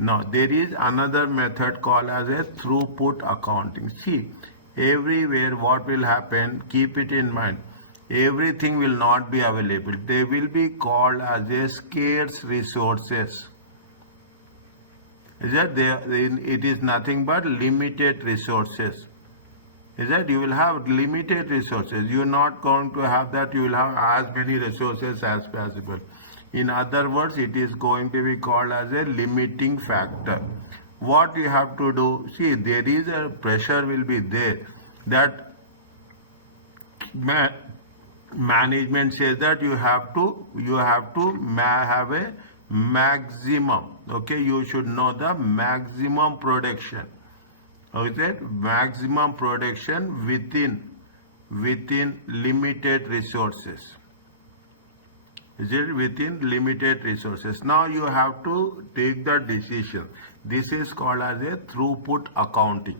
Now there is another method called as a throughput accounting. See, everywhere what will happen, keep it in mind, everything will not be available. They will be called as a scarce resources. Is that it is nothing but limited resources. Is that you will have limited resources. You are not going to have that. You will have as many resources as possible. In other words, it is going to be called as a limiting factor. What you have to do, see, there is a pressure will be there that management says that you have to have a maximum. Okay, you should know the maximum production. Okay, maximum production within limited resources. Is it within limited resources? Now you have to take the decision. This is called as a throughput accounting.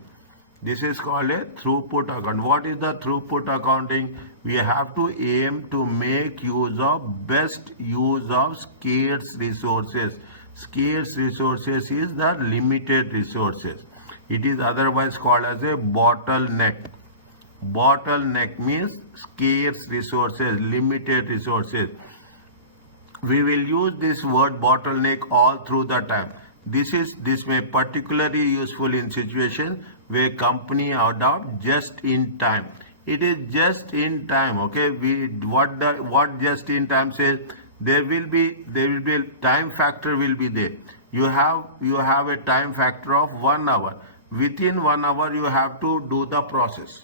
This is called a throughput account. What is the throughput accounting? We have to aim to make use of best use of scarce resources. Scarce resources is the limited resources. It is otherwise called as a bottleneck. Bottleneck means scarce resources, limited resources. We will use this word bottleneck all through the time. This may particularly useful in situations where company adopt just in time. It is just in time. Okay, what just in time says, there will be a time factor will be there. You have a time factor of 1 hour. Within 1 hour you have to do the process.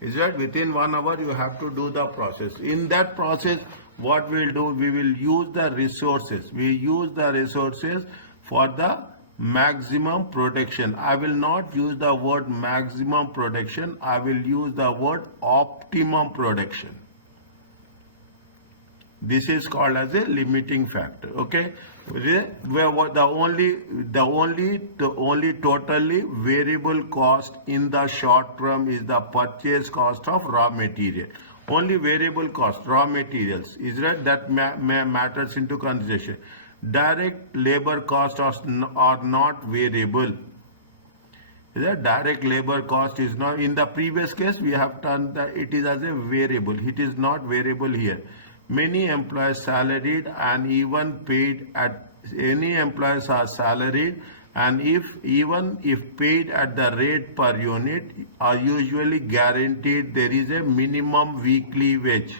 Is that within 1 hour you have to do the process. In that process, what we'll do, we will use the resources. We use the resources for the maximum production. I will not use the word maximum production. I will use the word optimum production. This is called as a limiting factor. Okay, where the only totally variable cost in the short term is the purchase cost of raw material. Only variable cost, raw materials, is that matters into consideration. Direct labor costs are not variable. Direct labor cost is not. In the previous case, we have done that it is as a variable. It is not variable here. Many employees salaried and even paid at any employees are salaried, and even if paid at the rate per unit, are usually guaranteed there is a minimum weekly wage.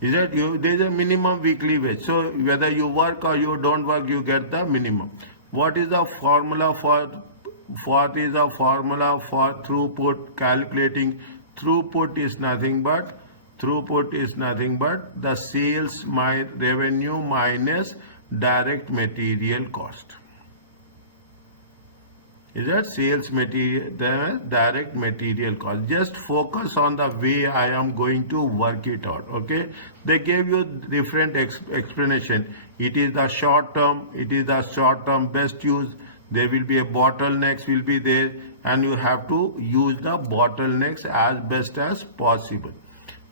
There is a minimum weekly wage. So whether you work or you don't work, you get the minimum. What is the formula for throughput? Calculating throughput is nothing but the sales revenue minus direct material cost. Is that sales material, the direct material cost? Just focus on the way I am going to work it out. Okay, they gave you different explanation. It is the short term best use. There will be a bottlenecks will be there, and you have to use the bottlenecks as best as possible.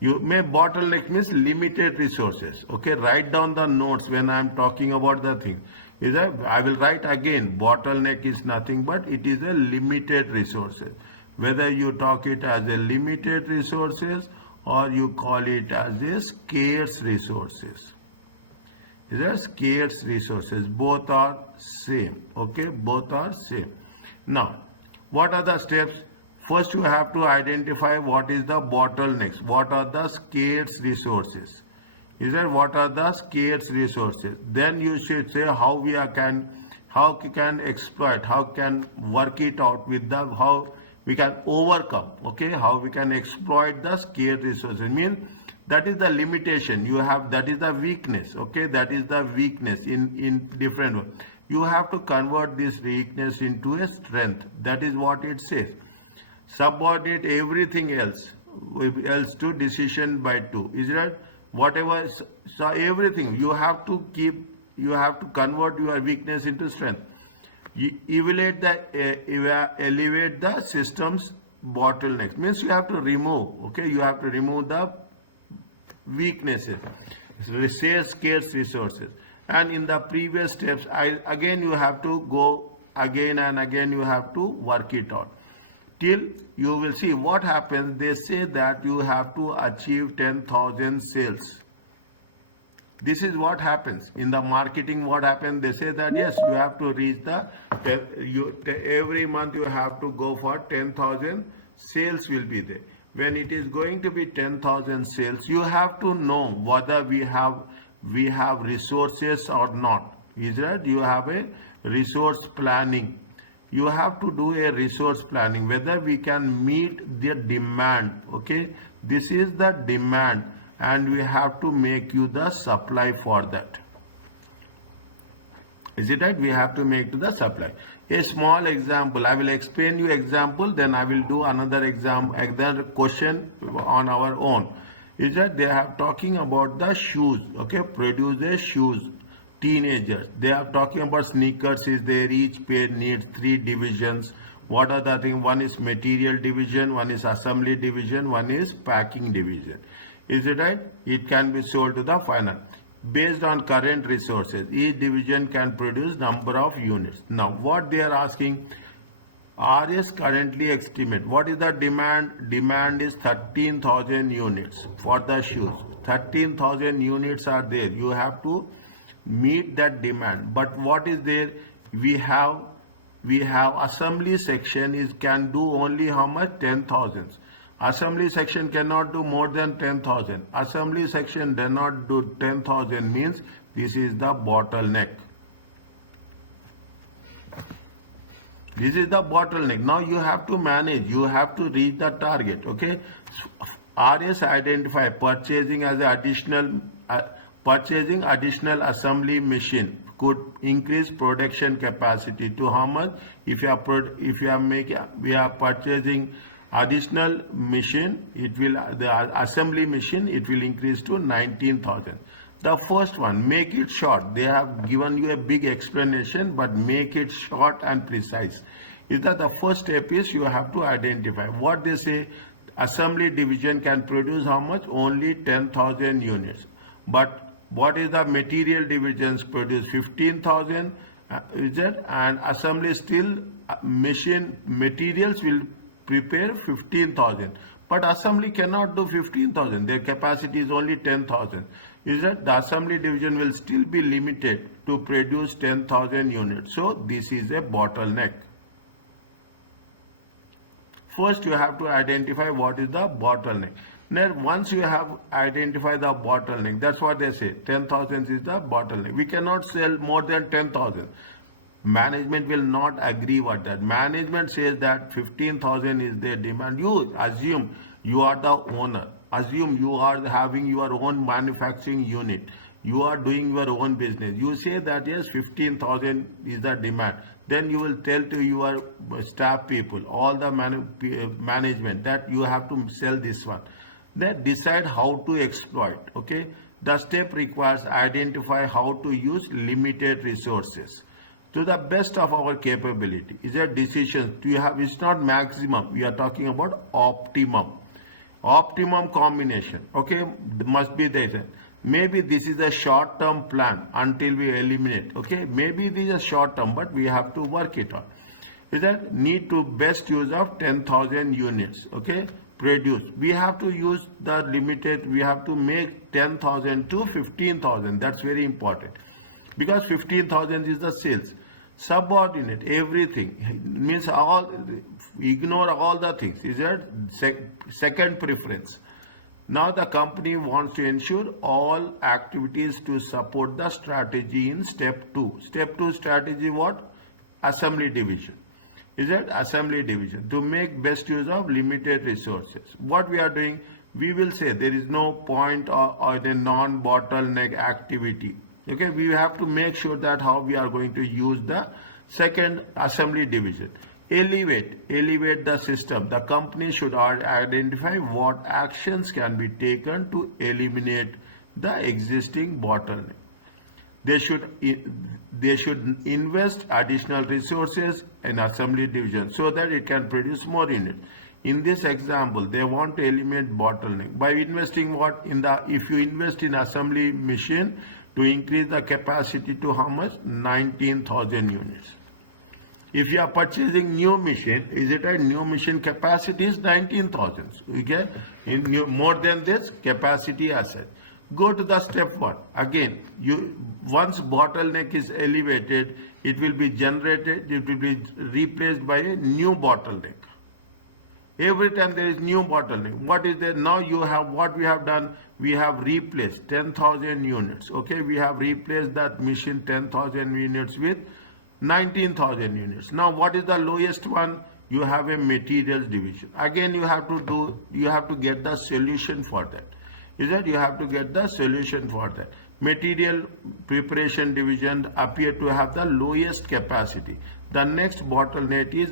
You may bottleneck means limited resources. Okay, write down the notes when I am talking about the thing. I will write again, bottleneck is nothing but it is a limited resources. Whether you talk it as a limited resources or you call it as a scarce resources. Is that scarce resources? Both are same. Okay, both are same. Now, what are the steps? First, you have to identify what is the bottlenecks. What are the scarce resources? What are the scarce resources? Then you should say how we can exploit, how can work it out with how we can overcome. Okay, how we can exploit the scarce resources. Mean that is the limitation you have. That is the weakness. Okay, that is the weakness in different ways. You have to convert this weakness into a strength. That is what it says. Subordinate everything else to decision by 2. Is that whatever? So everything you have to convert your weakness into strength. You elevate the system's bottlenecks. Means you have to remove. Okay, you have to remove the weaknesses. Scarce resources. And in the previous steps, again you have to go again and again, you have to work it out till you will see what happens. They say that you have to achieve 10,000 sales. This is what happens in the marketing. What happens, they say that yes, you have to reach the every month you have to go for 10,000 sales will be there. When it is going to be 10,000 sales, you have to know whether we have resources or not. Is that you have a resource planning. You have to do a resource planning whether we can meet the demand. Okay, this is the demand, and we have to make you the supply for that. Is it right? We have to make to the supply. A small example, I will explain you example, then I will do another another question on our own. Is that they are talking about the shoes, okay, produce shoes, teenagers. They are talking about sneakers is there, each pair needs 3 divisions. What are the things? One is material division, one is assembly division, one is packing division. Is it right? It can be sold to the final. Based on current resources, each division can produce number of units. Now, what they are asking, RS currently estimate. What is the demand? Demand is 13,000 units for the shoes. 13,000 units are there. You have to meet that demand. But what is there? We have assembly section can do only how much? 10,000. Assembly section cannot do more than 10,000. Assembly section does not do 10,000 means this is the bottleneck. This is the bottleneck. Now you have to manage. You have to reach the target. Okay. RS identify purchasing as additional assembly machine could increase production capacity to how much? If we are purchasing additional machine, the assembly machine, it will increase to 19,000. The first one, make it short. They have given you a big explanation, but make it short and precise. Is that the first step is you have to identify what they say. Assembly division can produce how much? Only 10,000 units. But what is the material divisions produce? 15,000. Is that? And assembly still machine materials will prepare 15,000. But assembly cannot do 15,000. Their capacity is only 10,000. Is that the assembly division will still be limited to produce 10,000 units. So this is a bottleneck. First, you have to identify what is the bottleneck. Now, once you have identified the bottleneck, that's what they say. 10,000 is the bottleneck. We cannot sell more than 10,000. Management will not agree with that. Management says that 15,000 is their demand. You assume you are the owner. Assume you are having your own manufacturing unit. You are doing your own business. You say that yes, 15,000 is the demand. Then you will tell to your staff people, all the management, that you have to sell this one. Then decide how to exploit. Okay. The step requires identify how to use limited resources to the best of our capability. Is a decision to have. It's not maximum. We are talking about optimum. Optimum combination. Okay, must be there. Maybe this is a short-term plan until we eliminate. Okay, maybe this is a short-term, but we have to work it on. Is that need to best use of 10,000 units. Okay, produce. We have to use the limited. We have to make 10,000 to 15,000. That's very important because 15,000 is the sales. Subordinate everything means all, ignore all the things. Is that second preference? Now the company wants to ensure all activities to support the strategy in step 2. Step 2 strategy what? Assembly division. Is that assembly division to make best use of limited resources. What we are doing, we will say there is no point or the non-bottleneck activity. Okay, we have to make sure that how we are going to use the second assembly division. Elevate the system. The company should identify what actions can be taken to eliminate the existing bottleneck. They should invest additional resources in assembly division so that it can produce more units. In this example, they want to eliminate bottleneck by investing what in the, if you invest in assembly machine, to increase the capacity to how much? 19,000 units. If you are purchasing new machine, is it a new machine capacity is 19,000. Okay? More than this, capacity asset. Go to the step 1. Again, once bottleneck is elevated, it will be generated, it will be replaced by a new bottleneck. Every time there is new bottleneck. What is there? Now you have, what we have done, we have replaced 10,000 units. Okay, we have replaced that machine 10,000 units with 19,000 units. Now what is the lowest one? You have a materials division. Again, you have to get the solution for that. Is that you have to get the solution for that. Material preparation division appear to have the lowest capacity. The next bottleneck is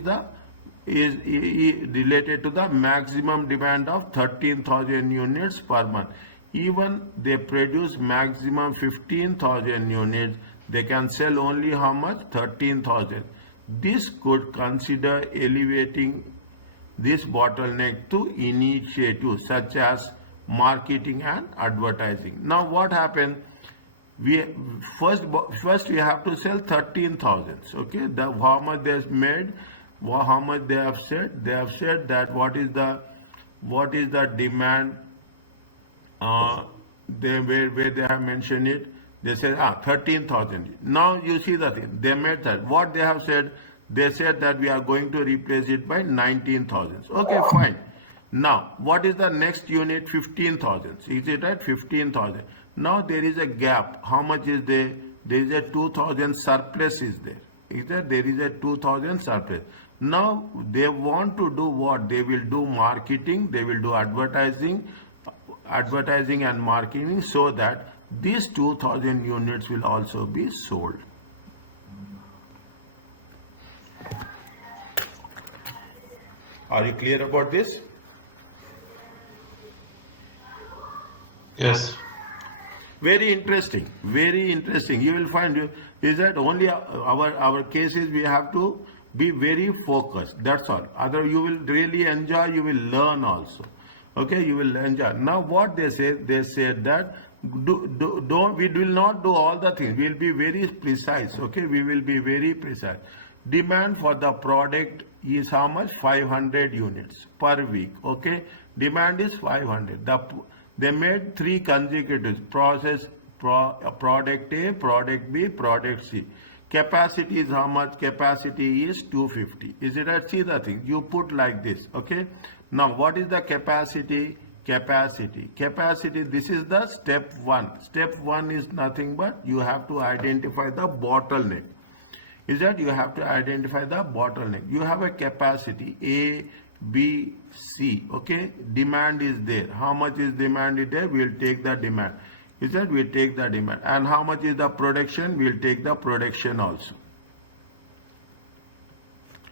related to the maximum demand of 13,000 units per month. Even they produce maximum 15,000 units, they can sell only how much? 13,000. This could consider elevating this bottleneck to initiatives such as marketing and advertising. Now what happened? We first we have to sell 13,000. Okay, how much they have made, how much they have said? They have said that what is the demand? Where they have mentioned it, they said 13,000. Now you see the thing. They made that. What they have said? They said that we are going to replace it by 19,000. Okay, fine. Now, what is the next unit? 15,000. Is it right? 15,000. Now there is a gap. How much is there? There is a 2,000 surplus is there. Is there? There is a 2,000 surplus. Now they want to do what? They will do marketing. They will do advertising and marketing so that these 2,000 units will also be sold. Are you clear about this? Yes. Very interesting. Very interesting. You will find is that only our cases we have to be very focused. That's all. Other you will really enjoy. You will learn also. Okay, you will enjoy. Now what they said that we will not do all the things. We will be very precise. Okay, we will be very precise. Demand for the product is how much? 500 units per week. Okay, demand is 500. They made 3 consecutives: product A, product B, product C. Capacity is how much? Capacity is 250. Is it right? See the thing. You put like this. Okay. Now what is the capacity? Capacity. This is the step 1. Step 1 is nothing but you have to identify the bottleneck. Is that you have to identify the bottleneck. You have a capacity A, B, C. Okay, demand is there. How much is demand is there? We will take the demand. Is that we take the demand. And how much is the production? We will take the production also.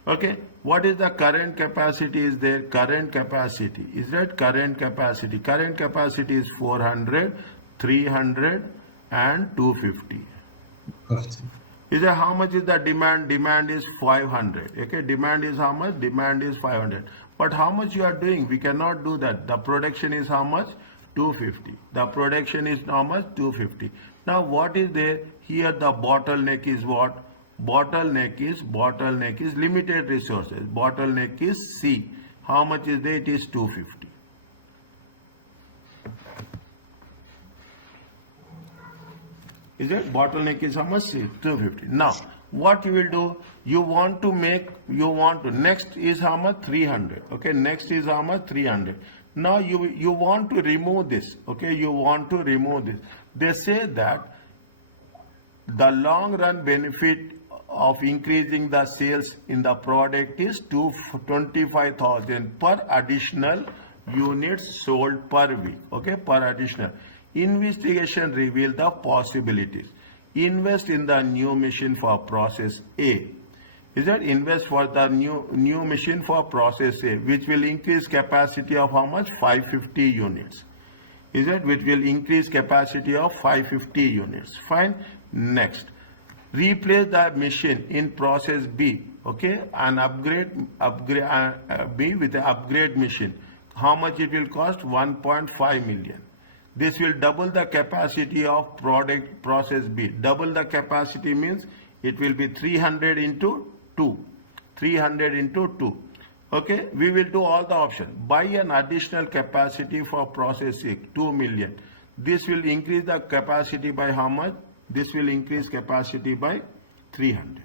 Okay, what is the current capacity is there? Current capacity is that current capacity. Current capacity is 400, 300 and 250. 50. Is that how much is the demand? Demand is 500. Okay, demand is how much? Demand is 500. But how much you are doing? We cannot do that. The production is how much? 250. The production is how much? 250. Now what is there? Here the bottleneck is what? Bottleneck is limited resources. Bottleneck is C. How much is there? It is 250. Is it? Bottleneck is how much? 250. Now, what you will do? Next is how much? 300. Okay, next is how much? 300. Now you want to remove this. Okay, you want to remove this. They say that the long run benefit of increasing the sales in the product is 25,000 per additional units sold per week. Okay, per additional. Investigation reveal the possibilities. Invest in the new machine for process A. Is that invest for the new machine for process A, which will increase capacity of how much? 550 units. Is that which will increase capacity of 550 units. Fine. Next, replace the machine in process B. Okay, and upgrade B with the upgrade machine. How much it will cost? 1.5 million. This will double the capacity of product process B. Double the capacity means it will be 300 into 2. 300 into 2. Okay, we will do all the options. Buy an additional capacity for process A, 2 million. This will increase the capacity by how much? This will increase capacity by 300.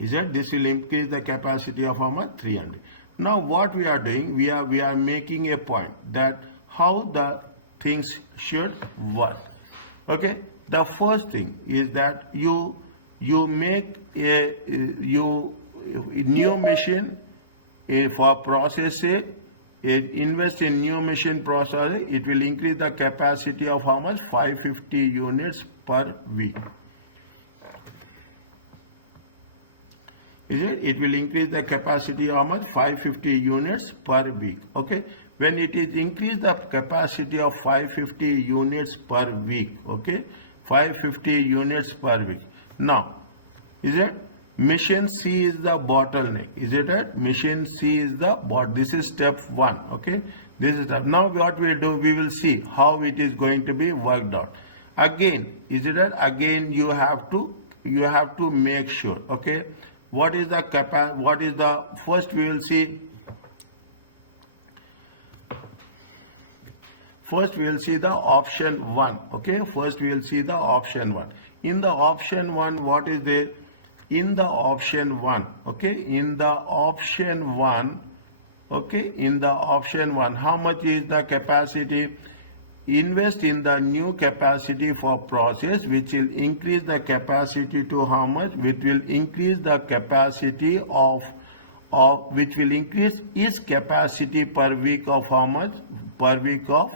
Is it? This will increase the capacity of how much? 300. Now what we are doing, we are making a point that how the things should work. Okay, the first thing is that you make a new machine for process A. Invest in new machine process. It will increase the capacity of how much? 550 units per week. Is it? It will increase the capacity of how much? 550 units per week. Okay. When it is increase the capacity of 550 units per week. Okay. 550 units per week. Now, is it? Mission C is the bottleneck. Is it right? Mission C is the This is step 1. Okay. This is step. Now what we will do, we will see how it is going to be worked out. Again, is it right? Again, you have to make sure. Okay. What is the first we will see. First we will see the option 1. Okay. First we will see the option 1. In the option 1, what is there? In the option 1, okay, in the option 1, okay, in the option 1, how much is the capacity? Invest in the new capacity for process, which will increase the capacity to how much? Which will increase the capacity which will increase its capacity per week of how much? Per week of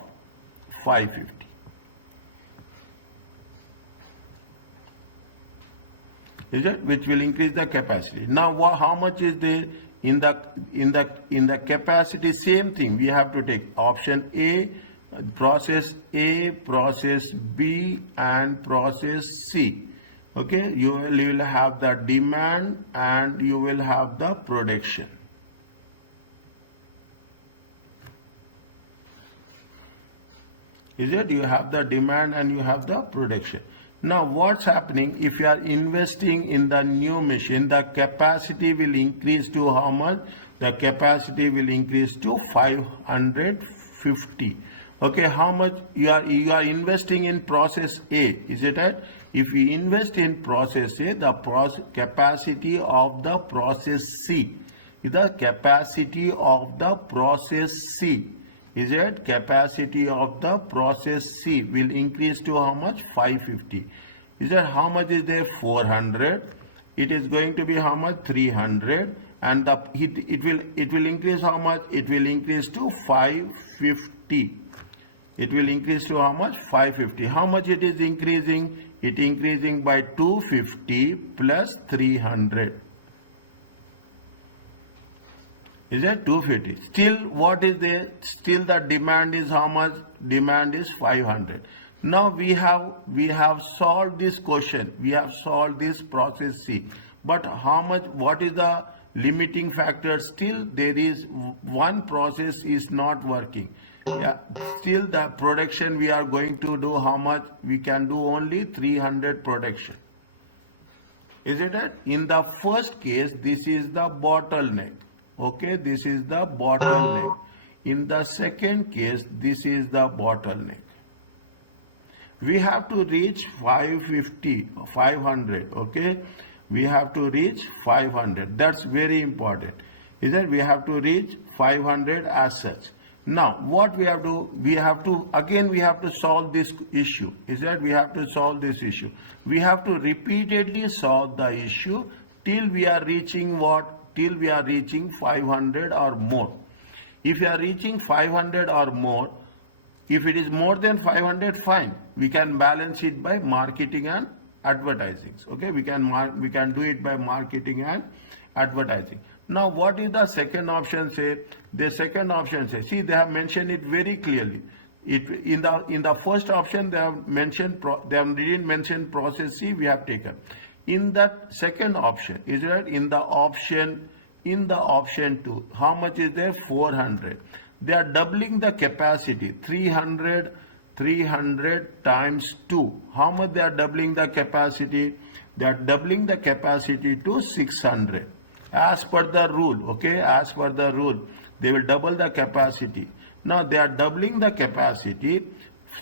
550. Is it? Which will increase the capacity. Now how much is there in the capacity? Same thing, we have to take option A, process B and process C. Okay, you will have the demand and you will have the production. Is it? You have the demand and you have the production. Now what's happening? If you are investing in the new machine, the capacity will increase to how much? The capacity will increase to 550. Okay, how much you are investing in process A? Is it right? If you invest in process A, the capacity of the process C is the capacity of the process C. Is it? Capacity of the process C will increase to how much? 550. Is that how much is there? 400. It is going to be how much? 300. And it will increase how much? It will increase to 550. It will increase to how much? 550. How much it is increasing? It increasing by 250 plus 300. Is that 250? Still what is there? Still the demand is how much? Demand is 500. Now we have solved this question. We have solved this process C. But how much? What is the limiting factor? Still there is one process is not working. Yeah, still the production we are going to do how much? We can do only 300 production. Is it right? In the first case, this is the bottleneck. Okay, this is the bottleneck. In the second case, this is the bottleneck. We have to reach 550, 500. Okay, we have to reach 500. That's very important. Is that we have to reach 500 as such. Now, what we have to, we have to solve this issue. Is that we have to solve this issue. We have to repeatedly solve the issue till we are reaching what? Till we are reaching 500 or more. If you are reaching 500 or more, if it is more than 500, fine. We can balance it by marketing and advertising. Okay, we can do it by marketing and advertising. Now, what is the second option say? The second option says, see, they have mentioned it very clearly. In the first option, they have mentioned didn't mention process C. We have taken. In that second option, is it right? In the option 2, how much is there? 400. They are doubling the capacity. 300 times 2. How much they are doubling the capacity? They are doubling the capacity to 600. As per the rule, okay, as per the rule, they will double the capacity. Now they are doubling the capacity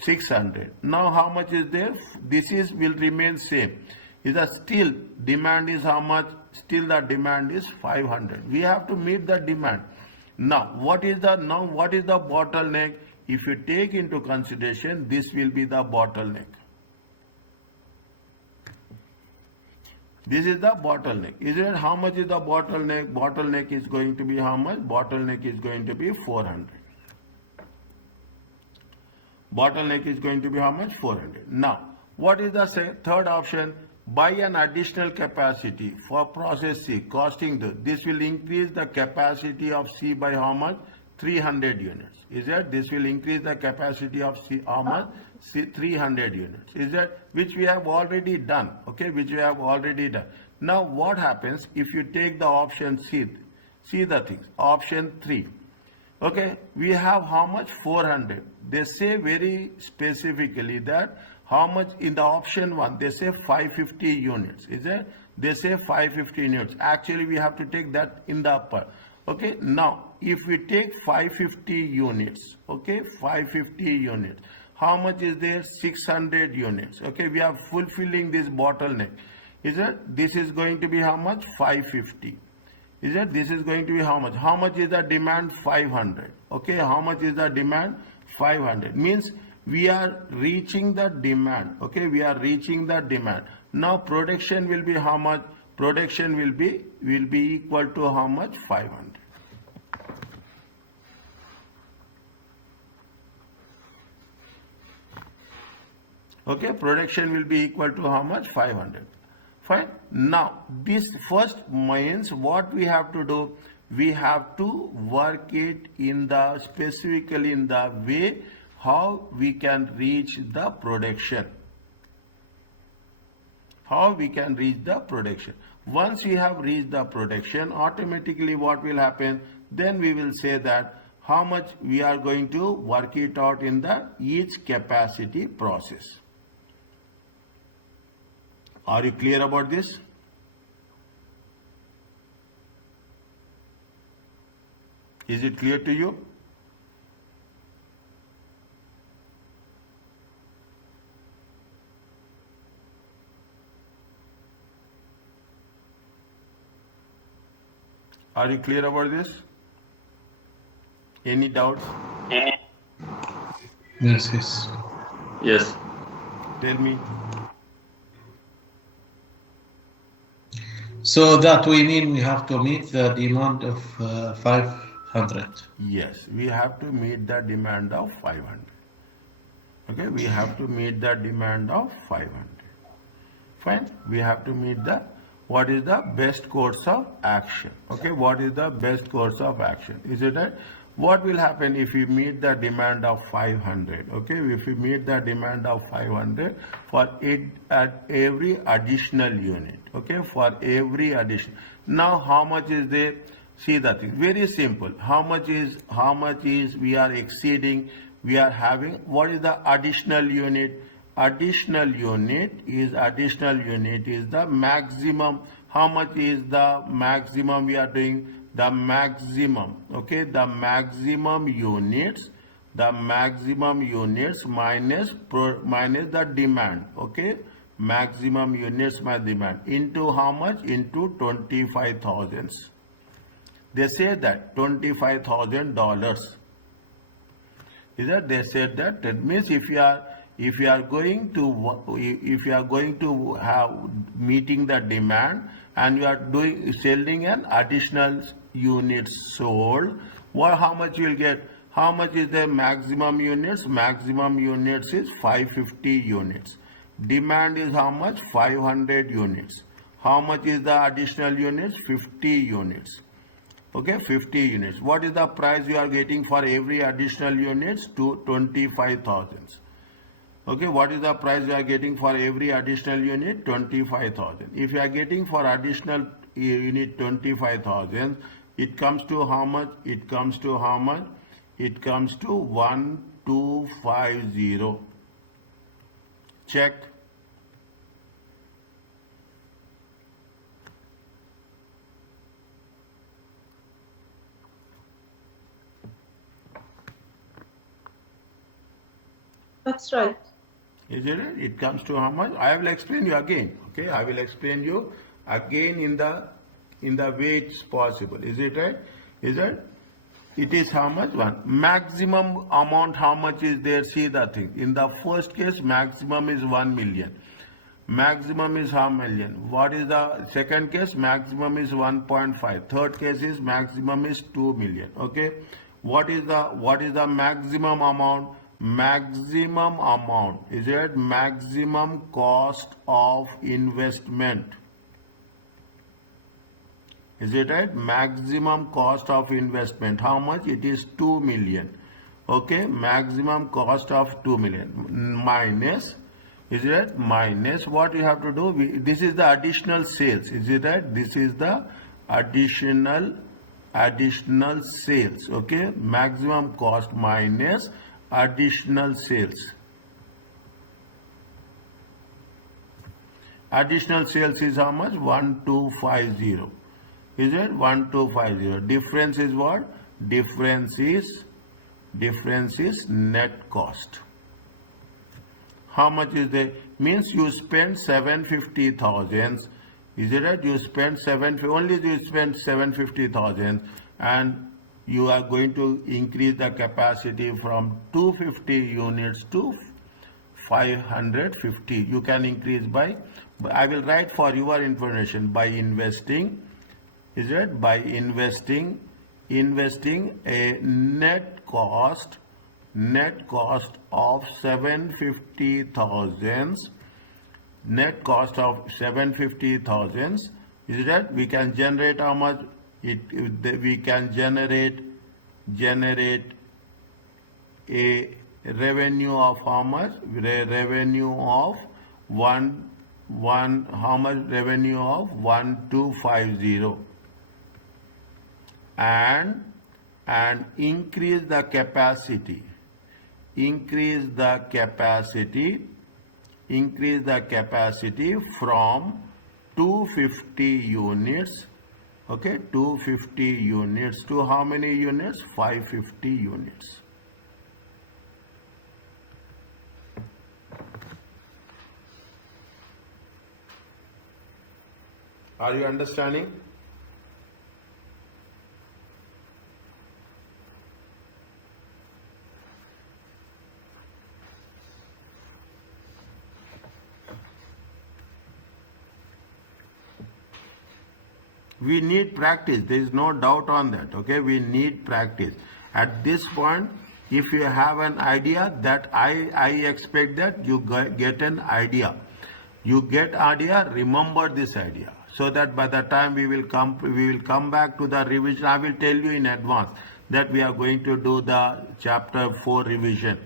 600. Now how much is there? This is will remain same. Is the still demand is how much? Still the demand is 500. We have to meet the demand. Now what is the bottleneck? If you take into consideration, this will be the bottleneck. This is the bottleneck. Is it how much is the bottleneck? Bottleneck is going to be how much? Bottleneck is going to be 400. Bottleneck is going to be how much? 400. Now, what is the third option? Buy an additional capacity for process C, costing this will increase the capacity of C by how much? 300 units. Is that this will increase the capacity of C how much? 300 units. Is that which we have already done? Okay, which we have already done. Now what happens if you take the option C? See the things. Option 3. Okay, we have how much? 400. They say very specifically that how much in the option 1? They say 550 units. Is it? They say 550 units. Actually, we have to take that in the upper. Okay, now if we take 550 units, okay, 550 units, how much is there? 600 units. Okay, we are fulfilling this bottleneck. Is it? This is going to be how much? 550. Is it? This is going to be how much? How much is the demand? 500. Okay, how much is the demand? 500. Means we are reaching the demand. Okay, we are reaching the demand. Now production will be how much? Production will be equal to how much? 500. Okay, production will be equal to how much? 500. Fine. Now this first means what we have to do? We have to work it in the specifically in the way how we can reach the production. How we can reach the production. Once we have reached the production, automatically what will happen? Then we will say that how much we are going to work it out in the each capacity process. Are you clear about this? Is it clear to you? Are you clear about this? Any doubts? Yes. Yes. Tell me. So that we mean we have to meet the demand of 500. Yes, we have to meet the demand of 500. Okay, we have to meet the demand of 500. Fine, we have to meet the what is the best course of action. Okay, what is the best course of action? Is it right? What will happen if we meet the demand of 500? Okay, if we meet the demand of 500 for it at every additional unit. Okay, for every addition. Now how much is there? See the thing. Very simple. How much is we are exceeding? We are having what is the additional unit? Additional unit is the maximum. How much is the maximum we are doing? The maximum, okay, the maximum units minus the demand, okay, maximum units minus demand into how much? Into 25,000. They say that $25,000. Is that they said that? That means if you are going to have meeting the demand and you are selling an additional units sold, how much you will get? How much is the maximum units? Maximum units is 550 units. Demand is how much? 500 units. How much is the additional units? 50 units. Okay, 50 units. What is the price you are getting for every additional units? To 25,000. Okay, what is the price you are getting for every additional unit? 25,000. If you are getting for additional unit 25,000, it comes to how much? It comes to how much? It comes to 1250. Check. That's right. Is it? It comes to how much? I will explain you again. Okay, I will explain you again in the way it's possible. Is it right? Is it? It is how much? One maximum amount. How much is there? See the thing. In the first case, maximum is 1 million. Maximum is how million? What is the second case? Maximum is 1.5. Third case is maximum is 2 million. Okay. What is the maximum amount? Maximum amount is it maximum cost of investment? Is it right? Maximum cost of investment. How much? It is 2 million. Okay, maximum cost of 2 million minus, is it right? Minus what you have to do? This is the additional sales. Is it right? This is the additional sales. Okay, maximum cost minus additional sales. Additional sales is how much? 1250. Is it 1250? Difference is what? Difference is net cost. How much is there? Means you spend 750,000. Is it right? You spend only you spend 750,000 and you are going to increase the capacity from 250 units to 550. You can increase by, I will write for your information, by investing, is it? By investing a net cost of 750,000. Net cost of 750,000. Is that we can generate how much? We can generate a revenue of how much? Revenue of how much? Revenue of 1250 and increase the capacity. Increase the capacity from 250 units. Okay, 250 units to how many units? 550 units. Are you understanding? We need practice. There is no doubt on that. Okay, we need practice. At this point, if you have an idea, that I expect that you get an idea. You get idea, remember this idea, so that by the time we will come back to the revision. I will tell you in advance that we are going to do the chapter 4 revision.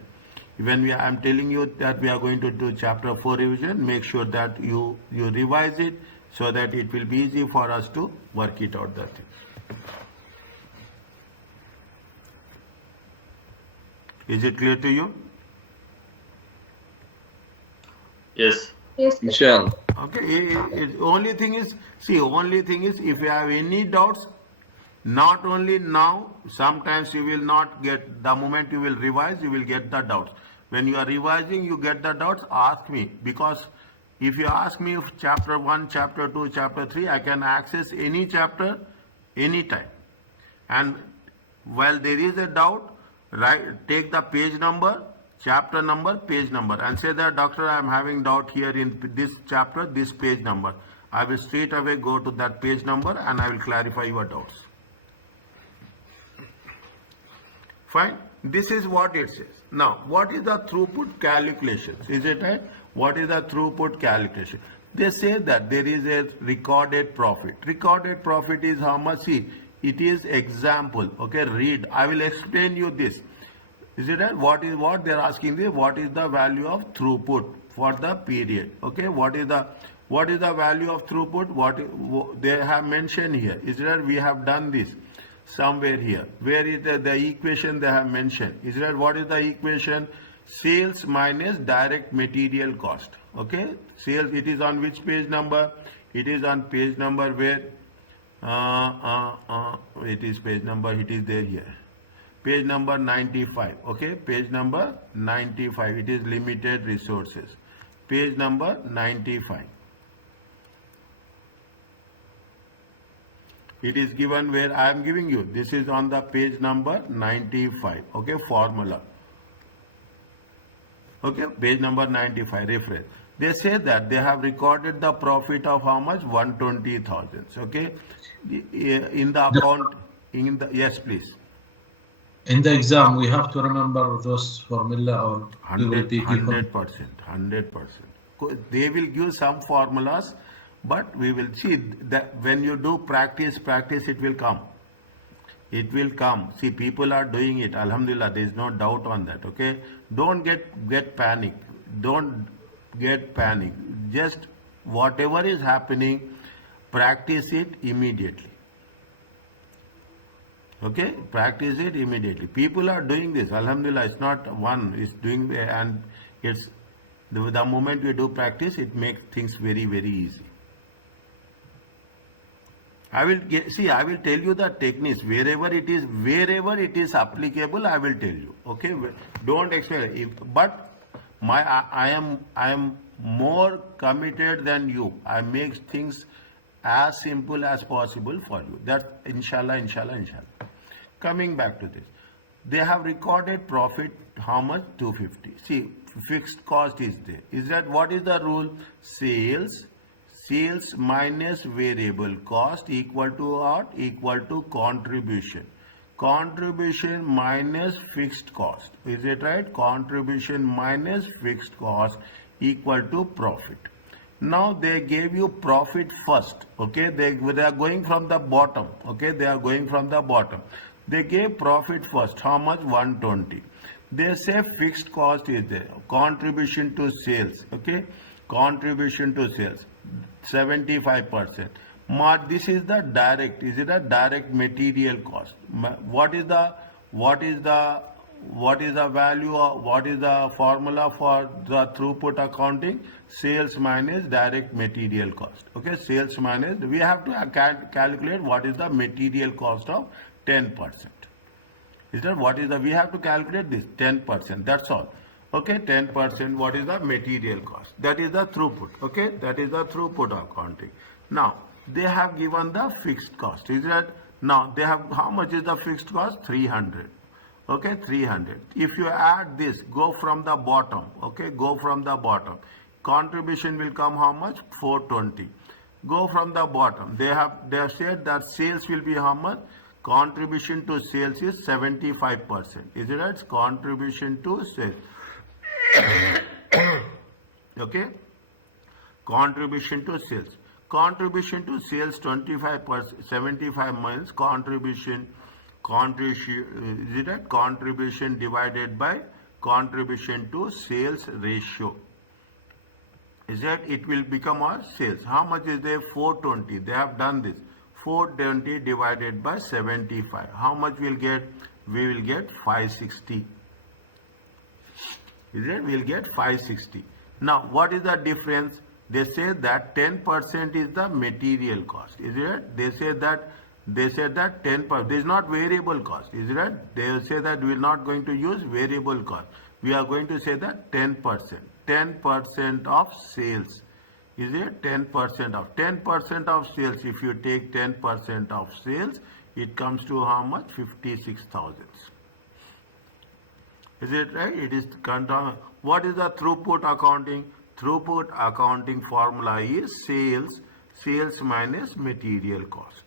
When I am telling you that we are going to do chapter 4 revision, make sure that you revise it, so that it will be easy for us to work it out, that thing. Is it clear to you? Yes. Yes, sir. Inshallah. Okay. Only thing is, if you have any doubts, not only now, sometimes you will not get, the moment you will revise, you will get the doubts. When you are revising, you get the doubts, ask me, because if you ask me if chapter 1, chapter 2, chapter 3, I can access any chapter anytime. And while there is a doubt, take the page number, chapter number, page number, and say that, doctor, I am having doubt here in this chapter, this page number. I will straight away go to that page number and I will clarify your doubts. Fine. This is what it says. Now, what is the throughput calculations? Is it right? What is the throughput calculation? They say that there is a recorded profit. Recorded profit is how much? See, it is example. Okay, read. I will explain you this. Is it right? What they are asking this? What is the value of throughput for the period? Okay, what is the value of throughput? What they have mentioned here? Is it right? We have done this. somewhere here. Where is the equation they have mentioned? Is that what is the equation? Sales minus direct material cost. Okay, sales, it is on which page number? It is on page number where it is page number, it is there here. Page number 95. Okay, page number 95. It is limited resources. Page number 95. It is given where I am giving you. This is on the page number 95. Okay, formula. Okay, page number 95, reference. They say that they have recorded the profit of how much? 120,000. Okay, in the account, yes, please. In the exam, we have to remember those formula, or we will be given. 100%. They will give some formulas, but we will see that when you do practice, it will come. It will come. See, people are doing it. Alhamdulillah, there is no doubt on that. Okay, don't get panic. Don't get panic. Just whatever is happening, practice it immediately. Okay, practice it immediately. People are doing this. Alhamdulillah, it's not one is doing, and it's the moment you do practice, it makes things very, very easy. I will tell you the techniques wherever it is applicable. I will tell you. Okay, don't expect. But I am more committed than you. I make things as simple as possible for you. That's inshallah. Coming back to this, they have recorded profit. How much? 250. See, fixed cost is there. Is that what is the rule? Sales minus variable cost equal to what? Equal to contribution. Contribution minus fixed cost. Is it right? Contribution minus fixed cost equal to profit. Now they gave you profit first. Okay, they are going from the bottom. Okay, they are going from the bottom. They gave profit first. How much? 120. They say fixed cost is there. Contribution to sales. Okay, contribution to sales. 75%. This is the direct. Is it a direct material cost? What is the value, or what is the formula for the throughput accounting? Sales minus direct material cost. Okay, sales minus, we have to calculate what is the material cost of 10%. Is that what is the, we have to calculate this 10%. That's all. Okay, 10%, what is the material cost? That is the throughput. Okay, that is the throughput accounting. Now, they have given the fixed cost. Is that, now they have, how much is the fixed cost? 300. Okay, 300. If you add this, go from the bottom. Okay, go from the bottom. Contribution will come how much? 420. Go from the bottom. They have said that sales will be how much? Contribution to sales is 75%. Is it right? Contribution to sales. Okay, contribution to sales. Contribution to sales 25%, 75 minus contribution. Is it right? Contribution divided by contribution to sales ratio. Is that it will become our sales? How much is there? 420. They have done this. 420 divided by 75. How much we'll get? We will get 560. Is it? We'll get 560. Now, what is the difference? They say that 10% is the material cost. Is it? They say that 10%. This is not variable cost. Is it? They say that we are not going to use variable cost. We are going to say that 10%. 10% of sales. Is it? 10% of sales. If you take 10% of sales, it comes to how much? 56,000. Is it right? It is. What is the throughput accounting? Throughput accounting formula is sales minus material cost.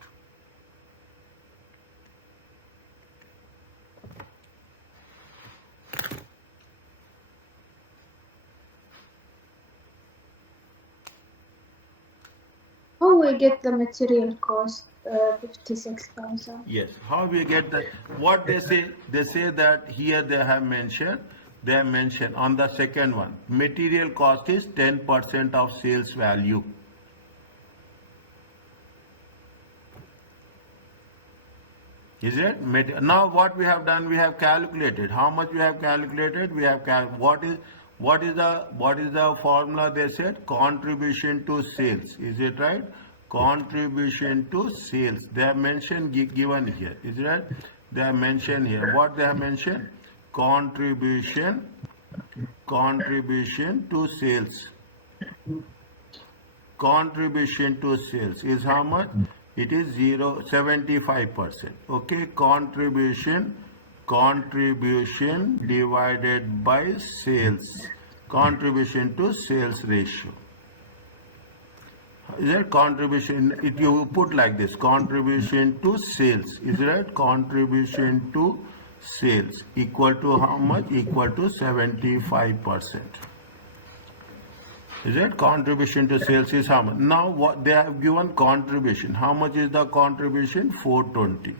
How we get the material cost 56,000? Yes. How we get that? What they say that here they have mentioned on the second one. Material cost is 10% of sales value. Is it? Now what we have done, we have calculated. How much we have calculated? We have what is the formula they said? Contribution to sales. Is it right? Contribution to sales. They have mentioned given here. Is it right? They have mentioned here. What they have mentioned? Contribution to sales. Contribution to sales is how much? It is 75%. Okay, contribution divided by sales. Contribution to sales ratio. Is that contribution? If you put like this, contribution to sales. Is that contribution to sales equal to how much? Equal to 75%. Is it? Contribution to sales is how much? Now what they have given contribution. How much is the contribution? 420.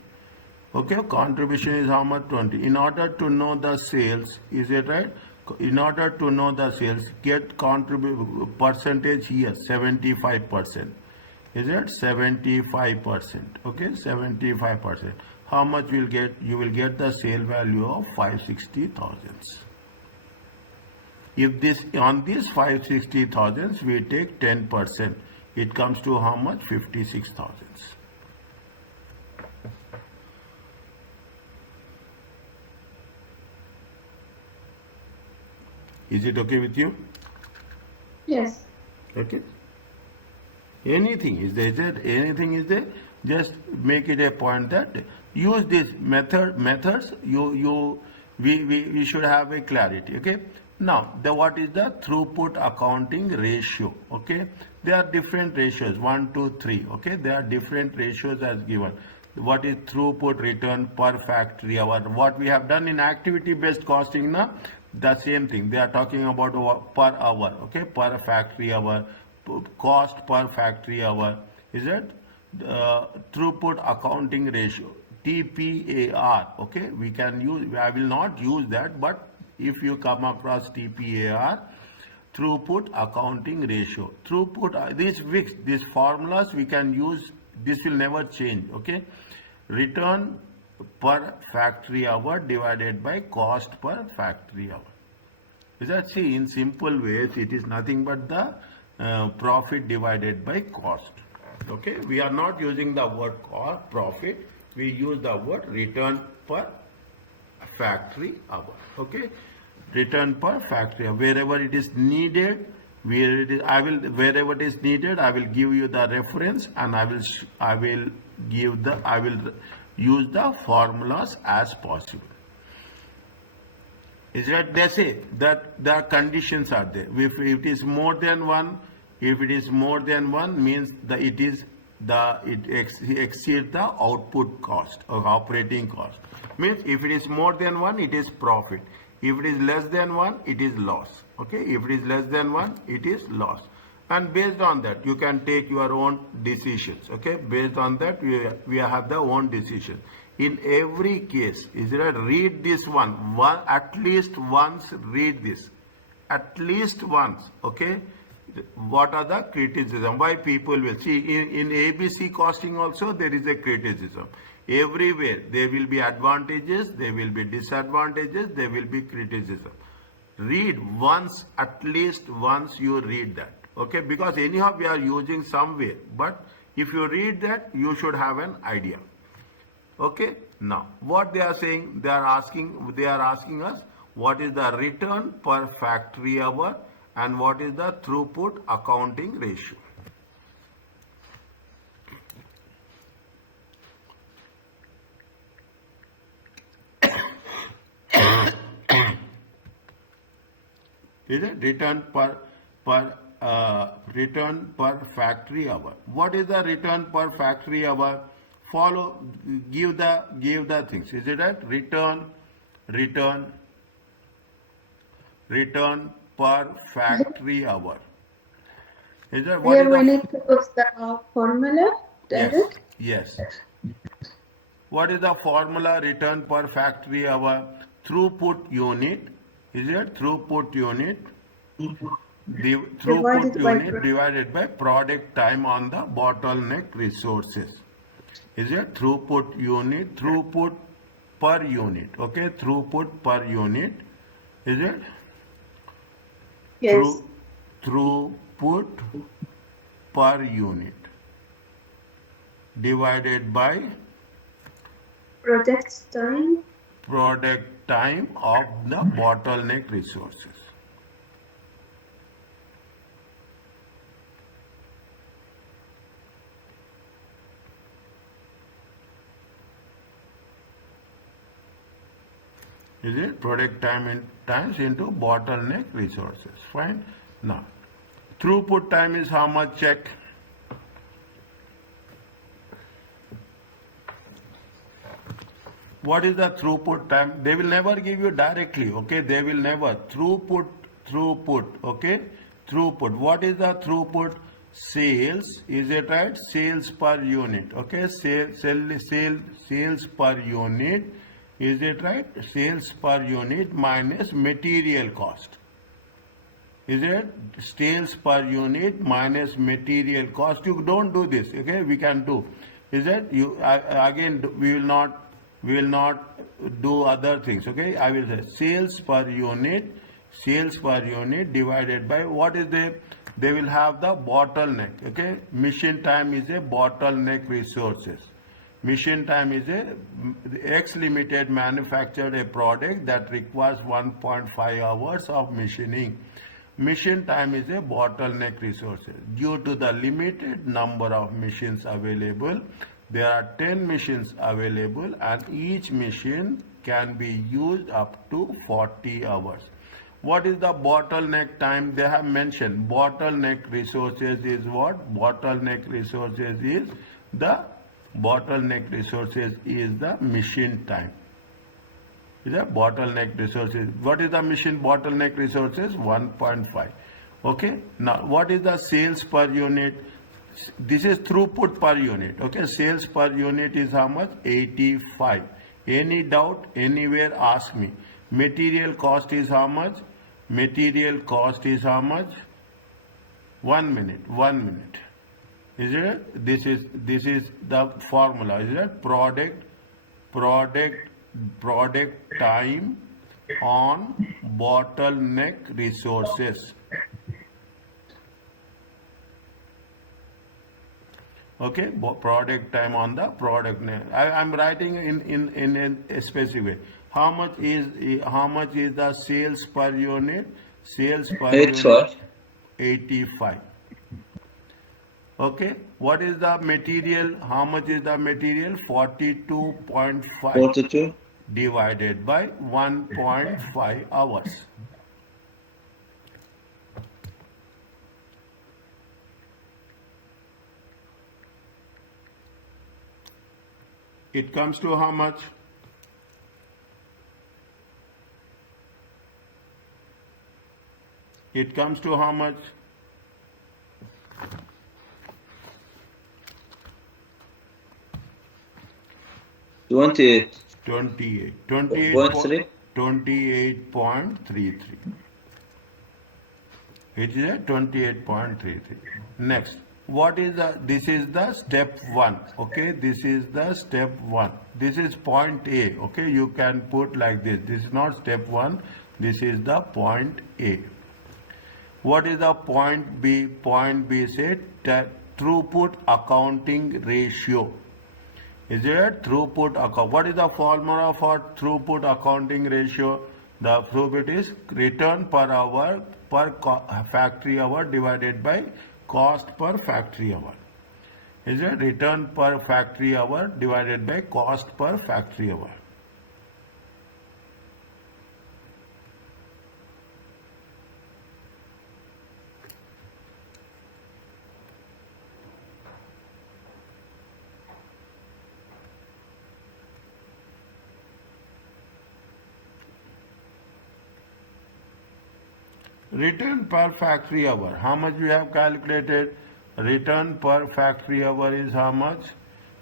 Okay, contribution is how much? 20. In order to know the sales, is it right? In order to know the sales, get percentage here, 75%. Is it? 75%. Okay, 75%. How much will get? You will get the sale value of 560,000. If this on these 560,000 we take 10%, it comes to how much? 56,000. Is it okay with you? Yes. Okay. Anything is there? Is there anything is there? Just make it a point that use this methods. We should have a clarity. Okay. Now, what is the throughput accounting ratio? Okay, there are different ratios, 1, 2, 3. Okay, there are different ratios as given. What is throughput return per factory hour? What we have done in activity-based costing, now the same thing. They are talking about per hour. Okay, per factory hour, cost per factory hour. Is it throughput accounting ratio? TPAR. Okay, we can use. I will not use that, but if you come across TPAR, throughput accounting ratio. Throughput, these formulas we can use, this will never change. Okay, return per factory hour divided by cost per factory hour. Is that, see, in simple ways, it is nothing but the profit divided by cost. Okay, we are not using the word cost, profit, we use the word return per factory hour. Okay, return per factory hour. Wherever it is needed, wherever it is needed, I will give you the reference, and I will use the formulas as possible. Is that they say that the conditions are there. If it is more than one, means that it exceeds the output cost or operating cost. Means if it is more than one, it is profit. If it is less than one, it is loss. Okay, if it is less than one, it is loss. And based on that, you can take your own decisions. Okay, based on that, we have the own decision. In every case, is that read this one at least once. Read this at least once. Okay, what are the criticism? Why people will see in ABC costing also there is a criticism. Everywhere there will be advantages, there will be disadvantages, there will be criticism. Read once, at least once you read that. Okay, because anyhow we are using somewhere, but if you read that, you should have an idea. Okay, now what they are saying, they are asking us what is the return per factory hour and what is the throughput accounting ratio. Is it return per factory hour? What is the return per factory hour? Give the things. Is it right? Return per factory hour. Is that what? Here we need to use the formula. Yes. What is the formula? Return per factory hour. Throughput unit. Is it throughput unit? Throughput unit divided by product time on the bottleneck resources. Is it throughput unit, throughput per unit, okay, throughput per unit, is it? Yes. Throughput per unit divided by Project time. product time of the bottleneck resources. Is it product time in times into bottleneck resources? Fine. Now, throughput time is how much? Check. What is the throughput time? They will never give you directly, okay? They will never. Throughput, okay? Throughput. What is the throughput? Sales, is it right? Sales per unit, okay? Sales per unit, is it right? Sales per unit minus material cost. Is it? Sales per unit minus material cost. You don't do this, okay? We can do. Is it? You again, we will not do other things, okay? I will say sales per unit divided by what is they will have the bottleneck, okay? Mission time is a bottleneck resources. Mission time is X Limited manufactured a product that requires 1.5 hours of machining. Mission time is a bottleneck resources. Due to the limited number of machines available, there are 10 machines available and each machine can be used up to 40 hours. What is the bottleneck time? They have mentioned bottleneck resources is what? Bottleneck resources is the machine time. Is a bottleneck resources. What is the machine bottleneck resources? 1.5. Okay. Now, what is the sales per unit? This is throughput per unit. Okay. Sales per unit is how much? 85. Any doubt? Anywhere? Ask me. Material cost is how much? Material cost is how much? 1 minute. 1 minute. Is it? This is the formula. Is it? Product time on bottleneck resources. Okay, product time on the product name. I'm writing in a specific way. How much is the sales per unit? Sales per unit 85. Okay, what is the material? How much is the material? 42.5. 42. Divided by 1.5 hours. It comes to how much? It comes to how much? $28. 28.33. 28.3. It is a 28.33. Next, what is this is the step 1. Okay, this is the step 1. This is point A. Okay, you can put like this. This is not step 1. This is the point A. What is the point B? Point B said throughput accounting ratio. Is it throughput account? What is the formula for throughput accounting ratio? The throughput is return per hour per factory hour divided by cost per factory hour. Is it return per factory hour divided by cost per factory hour? Return per factory hour. How much we have calculated? Return per factory hour is how much?